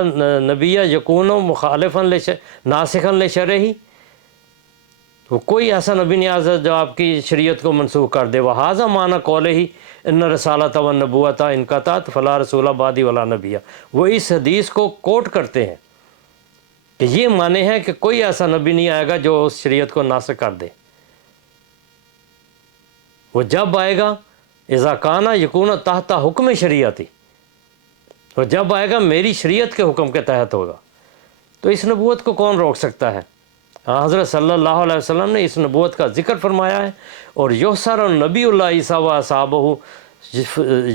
نبی یکون مخالفا ناسخا لشرعہ، تو کوئی ایسا نبی نہیں آتا جو آپ کی شریعت کو منسوخ کر دے. وہذا معنی قولہ ان رسالۃ والنبوۃ انقطعت فلا رسول بعدی ولا نبی، وہ اس حدیث کو کوٹ کرتے ہیں کہ یہ معنی ہے کہ کوئی ایسا نبی نہیں آئے گا جو اس شریعت کو ناسخ کر دے. وہ جب آئے گا اذا کان یکون تحت حکم شریعتی، اور جب آئے گا میری شریعت کے حکم کے تحت ہوگا. تو اس نبوت کو کون روک سکتا ہے؟ حضرت صلی اللہ علیہ وسلم نے اس نبوت کا ذکر فرمایا ہے. اور یحشر نبی اللہ عیسیٰ و اصحابہ،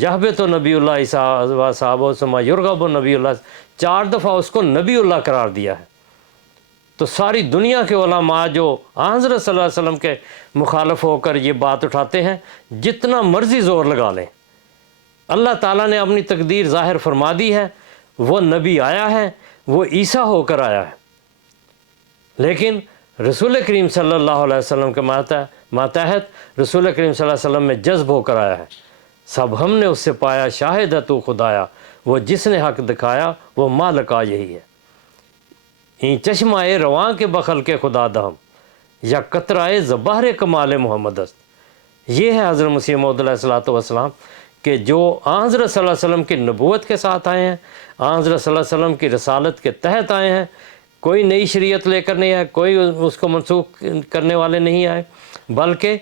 یحبط نبی اللہ عیسیٰ و اصحابہ ثم یرغب نبی اللہ، 4 دفعہ اس کو نبی اللہ قرار دیا ہے. تو ساری دنیا کے علماء جو حضرت صلی اللہ علیہ وسلم کے مخالف ہو کر یہ بات اٹھاتے ہیں، جتنا مرضی زور لگا لیں، اللہ تعالیٰ نے اپنی تقدیر ظاہر فرما دی ہے. وہ نبی آیا ہے، وہ عیسیٰ ہو کر آیا ہے، لیکن رسول کریم صلی اللہ علیہ وسلم کے ماتحت رسول کریم صلی اللہ علیہ وسلم میں جذب ہو کر آیا ہے. سب ہم نے اس سے پایا شاہد ہے تو خدایا، وہ جس نے حق دکھایا وہ مالکا یہی ہے. این چشمائے رواں کے بخل کے خدا دہم یا قطرائے زبہر کمال محمد است. یہ ہے حضرت مسیح موعود علیہ الصلوۃ والسلام کہ جو آن حضرت صلی اللہ علیہ وسلم کی نبوت کے ساتھ آئے ہیں، آن حضرت صلی اللہ علیہ وسلم کی رسالت کے تحت آئے ہیں، کوئی نئی شریعت لے کر نہیں آئے، کوئی اس کو منسوخ کرنے والے نہیں آئے، بلکہ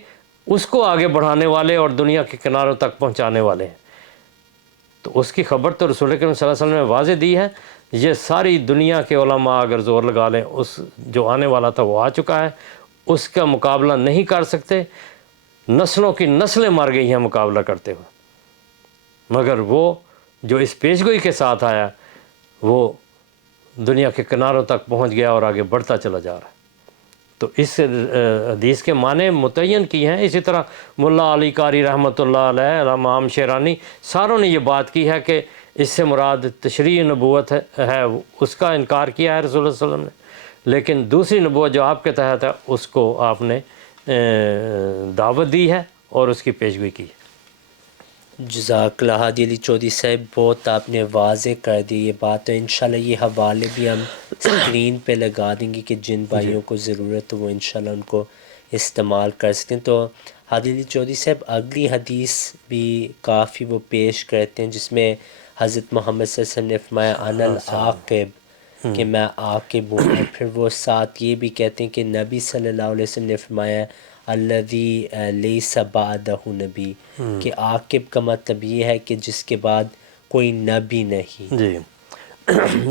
اس کو آگے بڑھانے والے اور دنیا کے کناروں تک پہنچانے والے ہیں۔ تو اس کی خبر تو رسول کریم صلی اللہ علیہ وسلم نے واضح دی ہے۔ یہ ساری دنیا کے علماء اگر زور لگا لیں، اس جو آنے والا تھا وہ آ چکا ہے، اس کا مقابلہ نہیں کر سکتے۔ نسلوں کی نسلیں مر گئی ہیں مقابلہ کرتے ہوئے، مگر وہ جو اس پیشگوئی کے ساتھ آیا وہ دنیا کے کناروں تک پہنچ گیا اور آگے بڑھتا چلا جا رہا ہے۔ تو اس حدیث کے معنی متعین کی ہیں۔ اسی طرح ملا علی قاری رحمۃ اللہ علیہ، امام شیرانی، ساروں نے یہ بات کی ہے کہ اس سے مراد تشریع نبوت ہے، اس کا انکار کیا ہے رسول اللہ صلی اللہ علیہ وسلم نے، لیکن دوسری نبوت جو آپ کے تحت ہے اس کو آپ نے دعوت دی ہے اور اس کی پیشگوئی کی ہے۔ جزاک اللہ ہادی علی چودھری صاحب، بہت آپ نے واضح کر دی یہ بات، تو انشاءاللہ یہ حوالے بھی ہم اسکرین پہ لگا دیں گے کہ جن بھائیوں کو ضرورت ہو وہ انشاءاللہ ان کو استعمال کر سکتے ہیں۔ تو ہادی علی چودھری صاحب اگلی حدیث بھی کافی وہ پیش کرتے ہیں جس میں حضرت محمد صلی اللہ علیہ وسلم نے فرمایا انا العاقب، کہ میں عاقب ہوں، اور پھر وہ ساتھ یہ بھی کہتے ہیں کہ نبی صلی اللہ علیہ وسلم نے فرمایا الذی لیس بعدہ نبی، کہ عاقب کا مطلب یہ ہے کہ جس کے بعد کوئی نبی نہیں۔ جی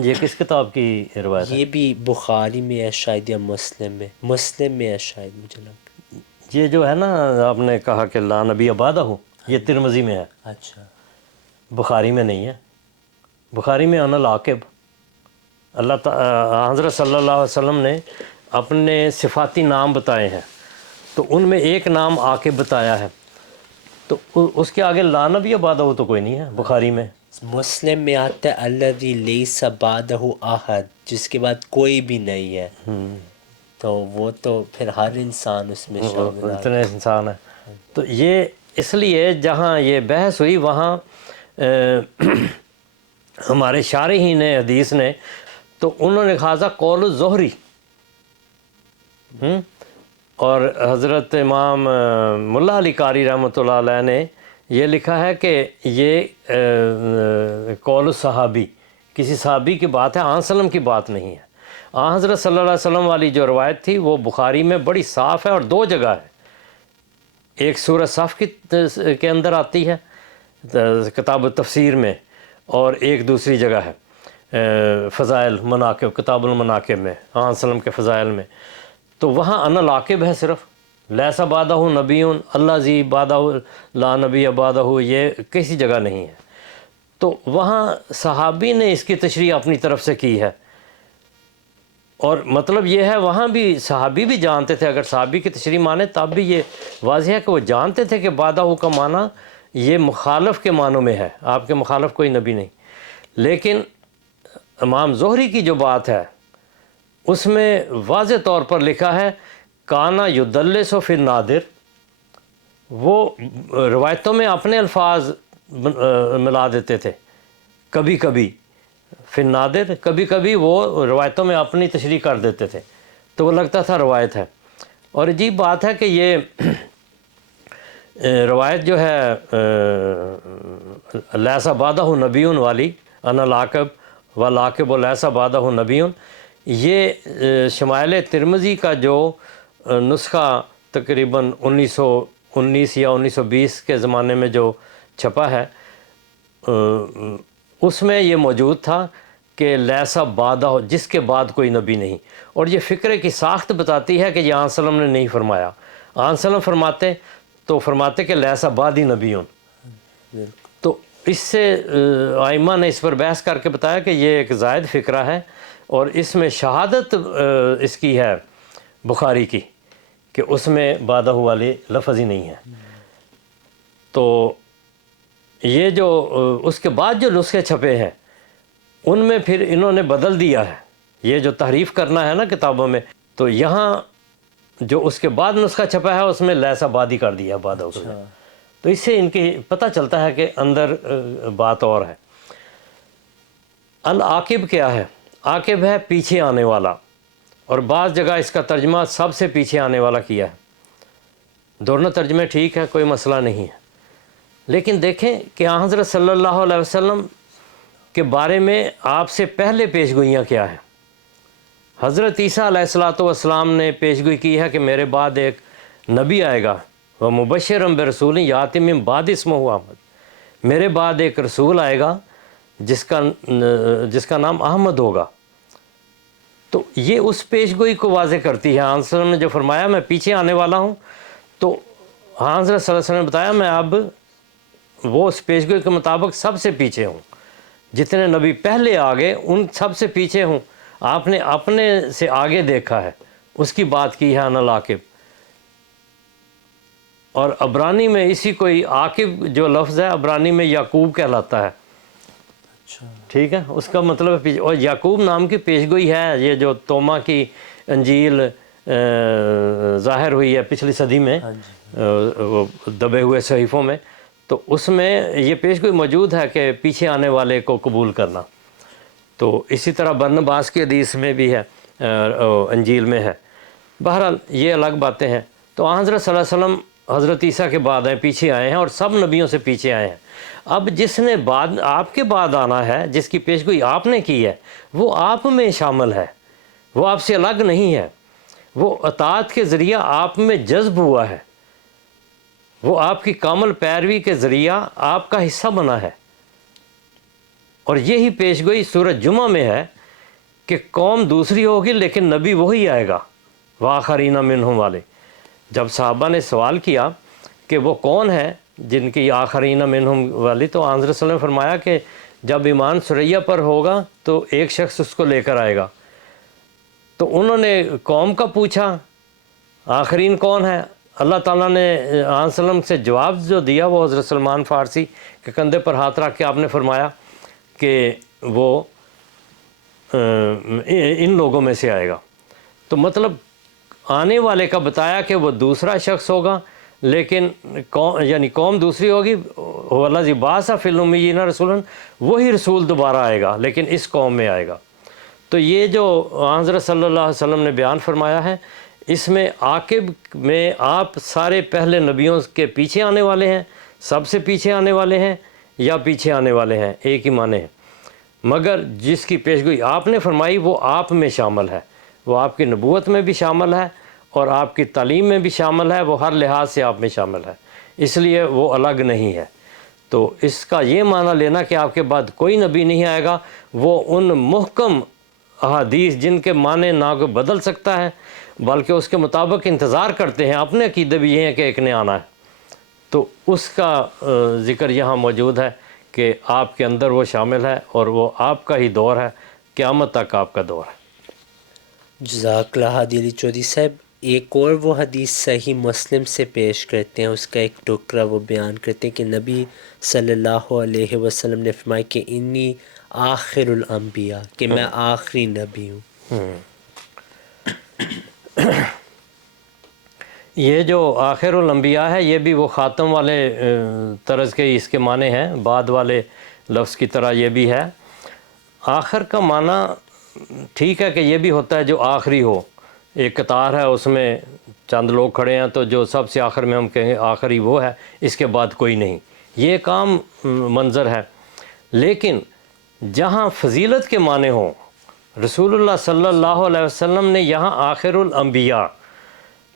یہ کس کتاب کی روایت ہے؟ یہ بھی بخاری میں ہے شاید یا مسلم میں ہے شاید، مجھے لگتا۔ یہ جو ہے نا آپ نے کہا کہ لا نبی بعدہ ہو، یہ ترمذی میں ہے، اچھا، بخاری میں نہیں ہے۔ بخاری میں انا العاقب، حضرت صلی اللہ علیہ وسلم نے اپنے صفاتی نام بتائے ہیں، تو ان میں ایک نام عاقب بتایا ہے، تو اس کے آگے لا نبی بعدہ ہو تو کوئی نہیں ہے بخاری میں۔ مسلم میں آتا ہے الذی لیس بعدہ احد، جس کے بعد کوئی بھی نہیں ہے، تو وہ تو پھر ہر انسان اس میں شامل ہے۔ اتنے انسان ہیں، تو یہ اس لیے جہاں یہ بحث ہوئی وہاں ہمارے شارحین حدیث نے تو انہوں نے کہا تھا قول الزہری، اور حضرت امام ملا علی قاری رحمۃ اللہ علیہ نے یہ لکھا ہے کہ یہ قول صحابی، کسی صحابی کی بات ہے، آن وسلم کی بات نہیں ہے۔ آن حضرت صلی اللہ علیہ وسلم والی جو روایت تھی وہ بخاری میں بڑی صاف ہے اور دو جگہ ہے، ایک سورہ صف کے اندر آتی ہے کتاب التفسیر میں، اور ایک دوسری جگہ ہے فضائل مناقب، کتاب المناقب میں، آن وسلم کے فضائل میں، تو وہاں انا العاقب ہے صرف، لیسا بعدہ نبی اللہ زی بعدہ لا نبی بعدہ، یہ کسی جگہ نہیں ہے۔ تو وہاں صحابی نے اس کی تشریح اپنی طرف سے کی ہے، اور مطلب یہ ہے وہاں بھی صحابی بھی جانتے تھے، اگر صحابی کی تشریح مانے تب بھی یہ واضح ہے کہ وہ جانتے تھے کہ بعدہ کا معنی یہ مخالف کے معنوں میں ہے، آپ کے مخالف کوئی نبی نہیں۔ لیکن امام زہری کی جو بات ہے اس میں واضح طور پر لکھا ہے کانا یدلس فی النادر، وہ روایتوں میں اپنے الفاظ ملا دیتے تھے کبھی کبھی، فی النادر کبھی کبھی وہ روایتوں میں اپنی تشریح کر دیتے تھے، تو وہ لگتا تھا روایت ہے۔ اور عجیب بات ہے کہ یہ روایت جو ہے لیسا بعدہ نبی والی، انا العاقب والعاقب لیسا بعدہ نبی، یہ شمائل ترمذی کا جو نسخہ تقریباً 1919 یا 1920 کے زمانے میں جو چھپا ہے اس میں یہ موجود تھا کہ لیسا بعدہ، جس کے بعد کوئی نبی نہیں، اور یہ فکرے کی ساخت بتاتی ہے کہ یہ آن وسلم نے نہیں فرمایا۔ آن وسلم فرماتے تو فرماتے کہ لیسا بعدی نبیون، تو اس سے ائمہ نے اس پر بحث کر کے بتایا کہ یہ ایک زائد فکرہ ہے، اور اس میں شہادت اس کی ہے بخاری کی کہ اس میں بعدہ والی لفظ ہی نہیں ہے۔ تو یہ جو اس کے بعد جو نسخے چھپے ہیں ان میں پھر انہوں نے بدل دیا ہے، یہ جو تحریف کرنا ہے نا کتابوں میں، تو یہاں جو اس کے بعد نسخہ چھپا ہے اس میں لیسا بعدی کر دیا بعدہ اس میں، تو اس سے ان کی پتہ چلتا ہے کہ اندر بات اور ہے۔ العاقب کیا ہے؟ عاقب ہے پیچھے آنے والا، اور بعض جگہ اس کا ترجمہ سب سے پیچھے آنے والا کیا ہے۔ دونوں ترجمے ٹھیک ہے، کوئی مسئلہ نہیں ہے۔ لیکن دیکھیں کہ حضرت صلی اللہ علیہ وسلم کے بارے میں آپ سے پہلے پیشگوئیاں کیا ہیں. حضرت عیسیٰ علیہ السلام نے پیشگوئی کی ہے کہ میرے بعد ایک نبی آئے گا، وہ مبشرم برسول یاتی من بعد اسمہ احمد، میرے بعد ایک رسول آئے گا جس کا نام احمد ہوگا. تو یہ اس پیشگوئی کو واضح کرتی ہے. حضرت صلی اللہ علیہ وسلم نے جو فرمایا میں پیچھے آنے والا ہوں، تو حضرت صلی اللہ علیہ وسلم نے بتایا میں اب وہ اس پیشگوئی کے مطابق سب سے پیچھے ہوں، جتنے نبی پہلے آگے ان سب سے پیچھے ہوں. آپ نے اپنے سے آگے دیکھا ہے، اس کی بات کی ہے انا العاقب. اور عبرانی میں اسی کوئی عاقب جو لفظ ہے عبرانی میں یعقوب کہلاتا ہے. ٹھیک ہے، اس کا مطلب ہے. اور یعقوب نام کی پیشگوئی ہے، یہ جو توما کی انجیل ظاہر ہوئی ہے پچھلی صدی میں وہ دبے ہوئے صحیفوں میں، تو اس میں یہ پیشگوئی موجود ہے کہ پیچھے آنے والے کو قبول کرنا. تو اسی طرح برنباس کی حدیث میں بھی ہے، انجیل میں ہے. بہرحال یہ الگ باتیں ہیں. تو حضرت صلی اللہ علیہ وسلم حضرت عیسیٰ کے بعد ہیں، پیچھے آئے ہیں، اور سب نبیوں سے پیچھے آئے ہیں. اب جس نے بعد آپ کے بعد آنا ہے، جس کی پیشگوئی آپ نے کی ہے، وہ آپ میں شامل ہے، وہ آپ سے الگ نہیں ہے. وہ اطاعت کے ذریعہ آپ میں جذب ہوا ہے، وہ آپ کی کامل پیروی کے ذریعہ آپ کا حصہ بنا ہے. اور یہی پیشگوئی سورۃ جمعہ میں ہے کہ قوم دوسری ہوگی لیکن نبی وہی آئے گا، وآخرین منہم والے. جب صحابہ نے سوال کیا کہ وہ کون ہے جن کی آخرین منہم والی، تو حضرت صلی اللہ علیہ وسلم نے فرمایا کہ جب ایمان ثریہ پر ہوگا تو ایک شخص اس کو لے کر آئے گا. تو انہوں نے قوم کا پوچھا آخرین کون ہے. اللہ تعالیٰ نے حضرت صلی اللہ علیہ وسلم سے جواب جو دیا وہ حضرت سلمان فارسی کے کندھے پر ہاتھ رکھ کے آپ نے فرمایا کہ وہ ان لوگوں میں سے آئے گا. تو مطلب آنے والے کا بتایا کہ وہ دوسرا شخص ہوگا، لیکن یعنی قوم دوسری ہوگی. والذی بعث فی الامیین رسولا، وہی رسول دوبارہ آئے گا لیکن اس قوم میں آئے گا. تو یہ جو حضرت صلی اللہ علیہ وسلم نے بیان فرمایا ہے، اس میں عاقب میں آپ سارے پہلے نبیوں کے پیچھے آنے والے ہیں، سب سے پیچھے آنے والے ہیں، یا پیچھے آنے والے ہیں، ایک ہی معنی ہے. مگر جس کی پیشگوئی آپ نے فرمائی وہ آپ میں شامل ہے، وہ آپ کی نبوت میں بھی شامل ہے اور آپ کی تعلیم میں بھی شامل ہے، وہ ہر لحاظ سے آپ میں شامل ہے، اس لیے وہ الگ نہیں ہے. تو اس کا یہ معنی لینا کہ آپ کے بعد کوئی نبی نہیں آئے گا، وہ ان محکم احادیث جن کے معنی نہ کوئی بدل سکتا ہے بلکہ اس کے مطابق انتظار کرتے ہیں. اپنے عقیدے بھی یہ ہیں کہ ایک نے آنا ہے. تو اس کا ذکر یہاں موجود ہے کہ آپ کے اندر وہ شامل ہے اور وہ آپ کا ہی دور ہے، قیامت تک آپ کا دور ہے. جزاک اللہ ہادی علی چودھری صاحب. ایک اور وہ حدیث صحیح مسلم سے پیش کرتے ہیں، اس کا ایک ٹکڑا وہ بیان کرتے ہیں کہ نبی صلی اللہ علیہ وسلم نے فرمایا کہ انی آخر الانبیاء، کہ میں آخری نبی ہوں. یہ جو آخر الانبیاء ہے یہ بھی وہ خاتم والے طرز کے اس کے معنی ہیں، بعد والے لفظ کی طرح یہ بھی ہے. آخر کا معنی ٹھیک ہے کہ یہ بھی ہوتا ہے جو آخری ہو. ایک قطار ہے، اس میں چند لوگ کھڑے ہیں، تو جو سب سے آخر میں ہم کہیں گے آخری وہ ہے، اس کے بعد کوئی نہیں. یہ ایک عام منظر ہے. لیکن جہاں فضیلت کے معنی ہوں، رسول اللہ صلی اللہ علیہ وسلم نے یہاں آخر الانبیاء،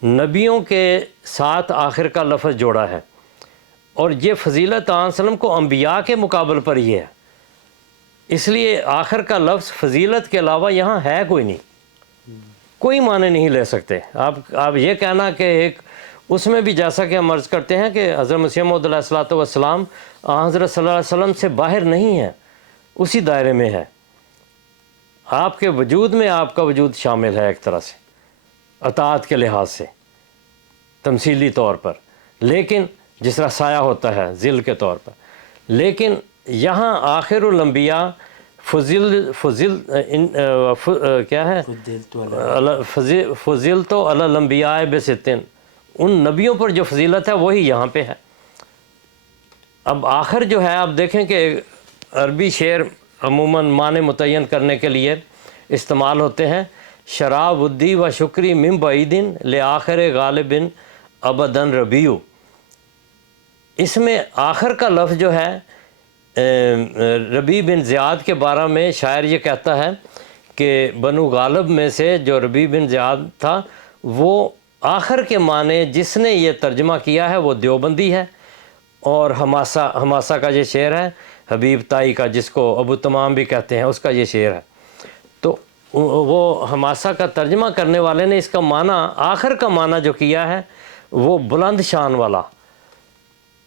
نبیوں کے ساتھ آخر کا لفظ جوڑا ہے، اور یہ فضیلت علیہ وسلم کو انبیاء کے مقابل پر ہی ہے. اس لیے آخر کا لفظ فضیلت کے علاوہ یہاں ہے کوئی نہیں، کوئی معنی نہیں لے سکتے. آپ یہ کہنا کہ ایک اس میں بھی جیسا کہ ہم عرض کرتے ہیں کہ حضرت مسیح موعود علیہ الصلوۃ والسلام حضرت صلی اللہ علیہ وسلم سے باہر نہیں ہے، اسی دائرے میں ہے. آپ کے وجود میں آپ کا وجود شامل ہے ایک طرح سے، اطاعت کے لحاظ سے تمثیلی طور پر، لیکن جس طرح سایہ ہوتا ہے ظل کے طور پر. لیکن یہاں آخر الانبیاء کیا ہے، فضیل تو علی الانبیاء بستن، ان نبیوں پر جو فضیلت ہے وہی یہاں پہ ہے. اب آخر جو ہے آپ دیکھیں کہ عربی شعر عموماً معنی متعین کرنے کے لیے استعمال ہوتے ہیں. شراب ودی و شکری من بعیدن لآخر غالبن ابدن ربیو. اس میں آخر کا لفظ جو ہے ربیع بن زیاد کے بارے میں شاعر یہ کہتا ہے کہ بنو غالب میں سے جو ربیع بن زیاد تھا وہ آخر کے معنی جس نے یہ ترجمہ کیا ہے وہ دیوبندی ہے، اور حماسہ کا یہ شعر ہے، حبیب تائی کا جس کو ابو تمام بھی کہتے ہیں، اس کا یہ شعر ہے۔ تو وہ حماسہ کا ترجمہ کرنے والے نے اس کا معنی، آخر کا معنی جو کیا ہے وہ بلند شان والا،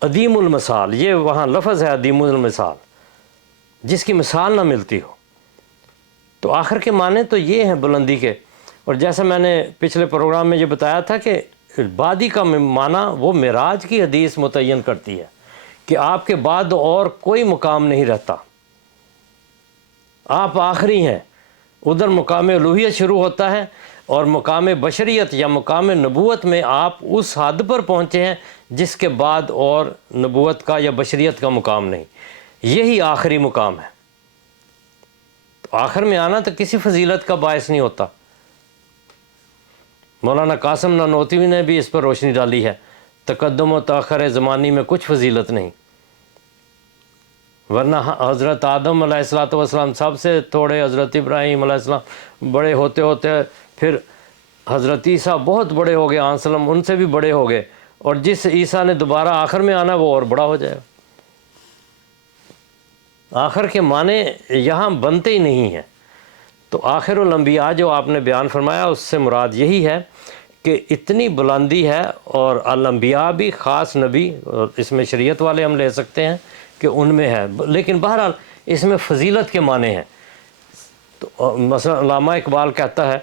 عدیم المثال، یہ وہاں لفظ ہے عدیم المثال، جس کی مثال نہ ملتی ہو۔ تو آخر کے معنی تو یہ ہیں بلندی کے۔ اور جیسا میں نے پچھلے پروگرام میں یہ بتایا تھا کہ بعدی کا معنی وہ معراج کی حدیث متعین کرتی ہے کہ آپ کے بعد اور کوئی مقام نہیں رہتا، آپ آخری ہیں۔ ادھر مقام الوہیت شروع ہوتا ہے، اور مقام بشریت یا مقام نبوت میں آپ اس حد پر پہنچے ہیں جس کے بعد اور نبوت کا یا بشریت کا مقام نہیں، یہی آخری مقام ہے۔ تو آخر میں آنا تو کسی فضیلت کا باعث نہیں ہوتا۔ مولانا قاسم نانوتوی نے بھی اس پر روشنی ڈالی ہے، تقدم و تاخر زمانی میں کچھ فضیلت نہیں، ورنہ حضرت آدم علیہ السلام سب سے تھوڑے، حضرت ابراہیم علیہ السلام بڑے ہوتے ہوتے پھر حضرت عیسیٰ بہت بڑے ہو گئے، علیہ السلام ان سے بھی بڑے ہو گئے، اور جس عیسیٰ نے دوبارہ آخر میں آنا وہ اور بڑا ہو جائے گا۔ آخر کے معنی یہاں بنتے ہی نہیں ہیں۔ تو آخر الانبیاء جو آپ نے بیان فرمایا اس سے مراد یہی ہے کہ اتنی بلندی ہے، اور الانبیاء بھی خاص نبی، اور اس میں شریعت والے ہم لے سکتے ہیں کہ ان میں ہے، لیکن بہرحال اس میں فضیلت کے معنی ہیں۔ تو مثلا علامہ اقبال کہتا ہے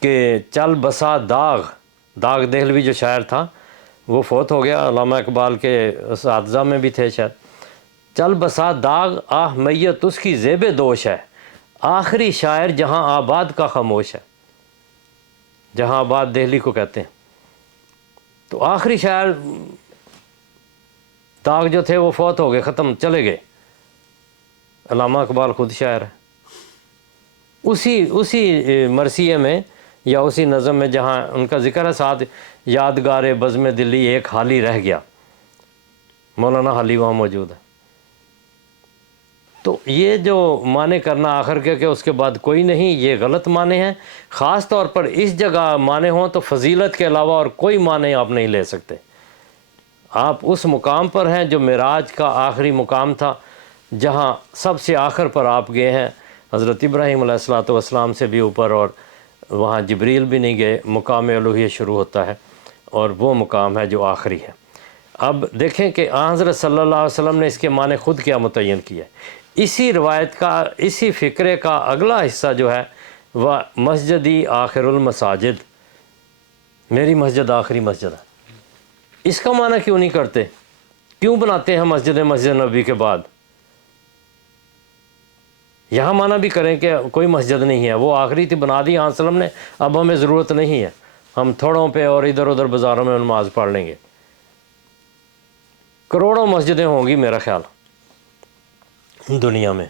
کہ چل بسا داغ دہلوی جو شاعر تھا وہ فوت ہو گیا، علامہ اقبال کے اساتذہ میں بھی تھے شاید۔ چل بسا داغ آہ میت اس کی زیب دوش ہے، آخری شاعر جہاں آباد کا خاموش ہے۔ جہاں آباد دہلی کو کہتے ہیں۔ تو آخری شاعر داغ جو تھے وہ فوت ہو گئے، ختم، چلے گئے۔ علامہ اقبال خود شاعر ہے۔ اسی مرثیے میں یا اسی نظم میں جہاں ان کا ذکر ہے، ساتھ یادگار بزم دلی ایک حالی رہ گیا، مولانا حالی وہاں موجود ہے۔ تو یہ جو معنی کرنا آخر کے کہ اس کے بعد کوئی نہیں، یہ غلط معنی ہیں۔ خاص طور پر اس جگہ معنی ہوں تو فضیلت کے علاوہ اور کوئی معنی آپ نہیں لے سکتے۔ آپ اس مقام پر ہیں جو معراج کا آخری مقام تھا، جہاں سب سے آخر پر آپ گئے ہیں، حضرت ابراہیم علیہ السلام سے بھی اوپر، اور وہاں جبریل بھی نہیں گئے، مقام الوہیت شروع ہوتا ہے، اور وہ مقام ہے جو آخری ہے۔ اب دیکھیں کہ حضرت صلی اللہ علیہ وسلم نے اس کے معنی خود کیا متعین کیا ہے۔ اسی روایت کا، اسی فقرے کا اگلا حصہ جو ہے وہ مسجدی آخر المساجد، میری مسجد آخری مسجد ہے۔ اس کا معنی کیوں نہیں کرتے؟ کیوں بناتے ہیں مسجد نبی کے بعد؟ یہاں معنی بھی کریں کہ کوئی مسجد نہیں ہے، وہ آخری تھی، بنا دی حضرت وسلم نے، اب ہمیں ضرورت نہیں ہے، ہم تھوڑوں پہ اور ادھر ادھر بازاروں میں نماز پڑھ لیں گے۔ کروڑوں مسجدیں ہوں گی میرا خیال دنیا میں،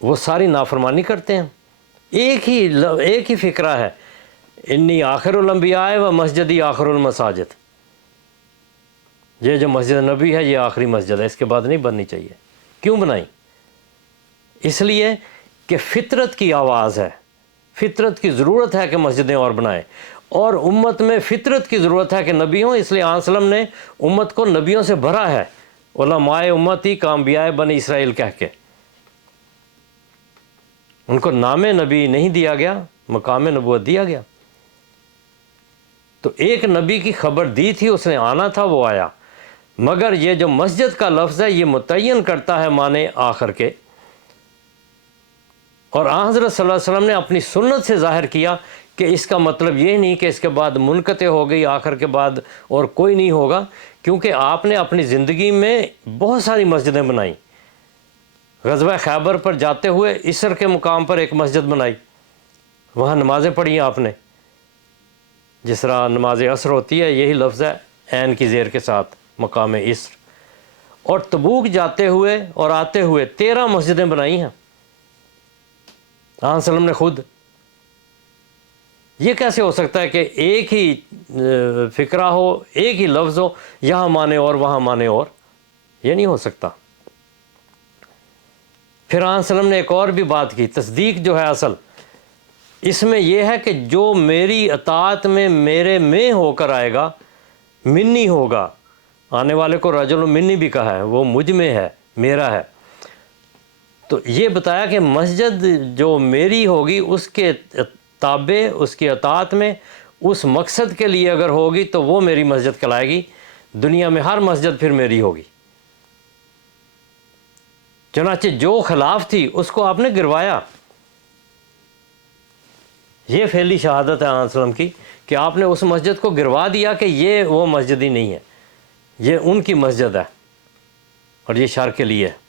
وہ ساری نافرمانی کرتے ہیں۔ ایک ہی فکرہ ہے، انی آخر الانبیاء و مسجدی آخر المساجد۔ یہ جو مسجد نبی ہے یہ آخری مسجد ہے، اس کے بعد نہیں بننی چاہیے۔ کیوں بنائی؟ اس لیے کہ فطرت کی آواز ہے، فطرت کی ضرورت ہے کہ مسجدیں اور بنائیں، اور امت میں فطرت کی ضرورت ہے کہ نبی ہوں، اس لیے آن وسلم نے امت کو نبیوں سے بھرا ہے، علماء امتی کا انبیاء بنی اسرائیل کہہ کے۔ ان کو نام نبی نہیں دیا گیا، مقام نبوت دیا گیا۔ تو ایک نبی کی خبر دی تھی، اس نے آنا تھا، وہ آیا، مگر یہ جو مسجد کا لفظ ہے یہ متعین کرتا ہے معنی آخر کے، اور حضرت صلی اللہ علیہ وسلم نے اپنی سنت سے ظاہر کیا کہ اس کا مطلب یہ نہیں کہ اس کے بعد منقطع ہو گئی، آخر کے بعد اور کوئی نہیں ہوگا، کیونکہ آپ نے اپنی زندگی میں بہت ساری مسجدیں بنائیں۔ غزوہ خیبر پر جاتے ہوئے عصر کے مقام پر ایک مسجد بنائی، وہاں نمازیں پڑھی آپ نے، جس طرح نماز عصر ہوتی ہے، یہی لفظ ہے عین کی زیر کے ساتھ، مقام عصر۔ اور تبوک جاتے ہوئے اور آتے ہوئے 13 مسجدیں بنائی ہیں آن وسلم نے خود۔ یہ کیسے ہو سکتا ہے کہ ایک ہی فکرہ ہو، ایک ہی لفظ ہو، یہاں معنی اور وہاں معنی اور، یہ نہیں ہو سکتا۔ پھر آن وسلم نے ایک اور بھی بات کی، تصدیق جو ہے اصل اس میں یہ ہے کہ جو میری اطاعت میں میرے میں ہو کر آئے گا، منی ہوگا، آنے والے کو رجل منی بھی کہا ہے، وہ مجھ میں ہے، میرا ہے۔ تو یہ بتایا کہ مسجد جو میری ہوگی اس کے تابع، اس کی اطاعت میں، اس مقصد کے لیے اگر ہوگی تو وہ میری مسجد کہلائے گی۔ دنیا میں ہر مسجد پھر میری ہوگی۔ چنانچہ جو خلاف تھی اس کو آپ نے گروایا۔ یہ پھیلی شہادت ہے آن وسلم کی کہ آپ نے اس مسجد کو گروا دیا کہ یہ وہ مسجد ہی نہیں ہے، یہ ان کی مسجد ہے اور یہ شر کے لیے ہے۔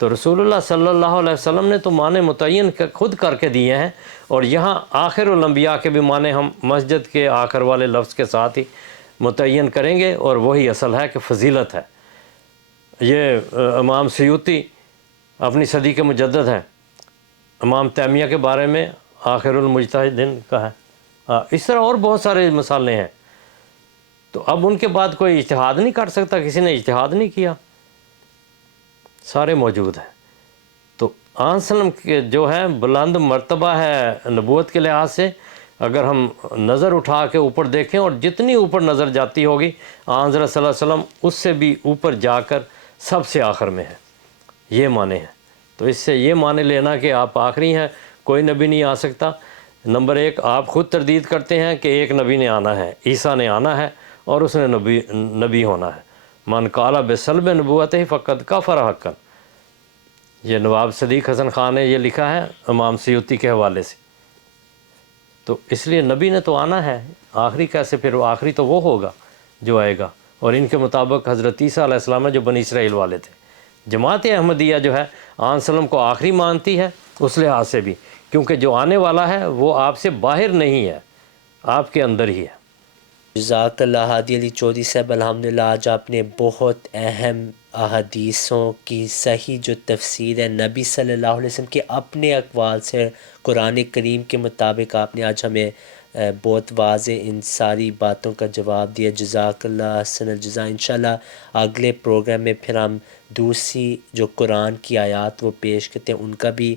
تو رسول اللہ صلی اللہ علیہ وسلم نے تو معنی متعین خود کر کے دیے ہیں، اور یہاں آخر الانبیاء کے بھی معنی ہم مسجد کے آخر والے لفظ کے ساتھ ہی متعین کریں گے، اور وہی اصل ہے کہ فضیلت ہے۔ یہ امام سیوطی اپنی صدی کے مجدد ہیں، امام تیمیہ کے بارے میں آخر المجتہدین کا ہے۔ اس طرح اور بہت سارے مثالیں ہیں۔ تو اب ان کے بعد کوئی اجتہاد نہیں کر سکتا، کسی نے اجتہاد نہیں کیا، سارے موجود ہیں۔ تو آن وسلم کے جو ہے بلند مرتبہ ہے نبوت کے لحاظ سے، اگر ہم نظر اٹھا کے اوپر دیکھیں، اور جتنی اوپر نظر جاتی ہوگی آن حضرت صلی اللہ علیہ وسلم اس سے بھی اوپر جا کر سب سے آخر میں ہے، یہ معنی ہے۔ تو اس سے یہ معنی لینا کہ آپ آخری ہیں، کوئی نبی نہیں آ سکتا۔ نمبر ایک، آپ خود تردید کرتے ہیں کہ ایک نبی نے آنا ہے، عیسیٰ نے آنا ہے، اور اس نے نبی ہونا ہے۔ من قال بسلب نبوتہ فقد کفر حقا، یہ نواب صدیق حسن خان نے یہ لکھا ہے امام سیوطی کے حوالے سے۔ تو اس لیے نبی نے تو آنا ہے، آخری کیسے؟ پھر وہ آخری تو وہ ہوگا جو آئے گا، اور ان کے مطابق حضرت عیسیٰ علیہ السلام ہے جو بنی اسرائیل والے تھے۔ جماعت احمدیہ جو ہے آن وسلم کو آخری مانتی ہے اس لحاظ سے بھی، کیونکہ جو آنے والا ہے وہ آپ سے باہر نہیں ہے، آپ کے اندر ہی ہے۔ جزاک اللہ ہادی علی چودھری صاحب، الحمدللہ آج آپ نے بہت اہم احادیثوں کی صحیح جو تفسیر ہے نبی صلی اللہ علیہ وسلم کے اپنے اقوال سے قرآن کریم کے مطابق آپ نے آج ہمیں بہت واضح ان ساری باتوں کا جواب دیا۔ جزاک اللہ احسن الجزا۔ انشاءاللہ اگلے پروگرام میں پھر ہم دوسری جو قرآن کی آیات وہ پیش کرتے ہیں ان کا بھی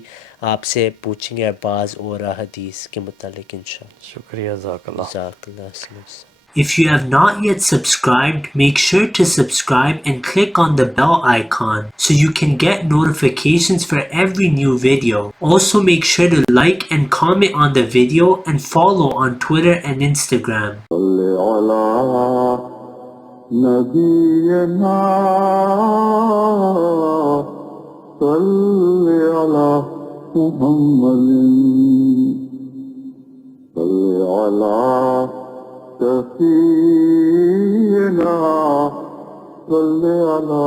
آپ سے پوچھیں گے، بعض اور احادیث کے متعلق انشاءاللہ۔ شکریہ، جزاک اللہ۔ جزاک اللہ احسن الجزا۔ If you have not yet subscribed, make sure to subscribe and click on the bell icon so you can get notifications for every new video. Also make sure to like and comment on the video and follow on Twitter and Instagram. سفينا صل على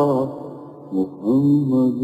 محمد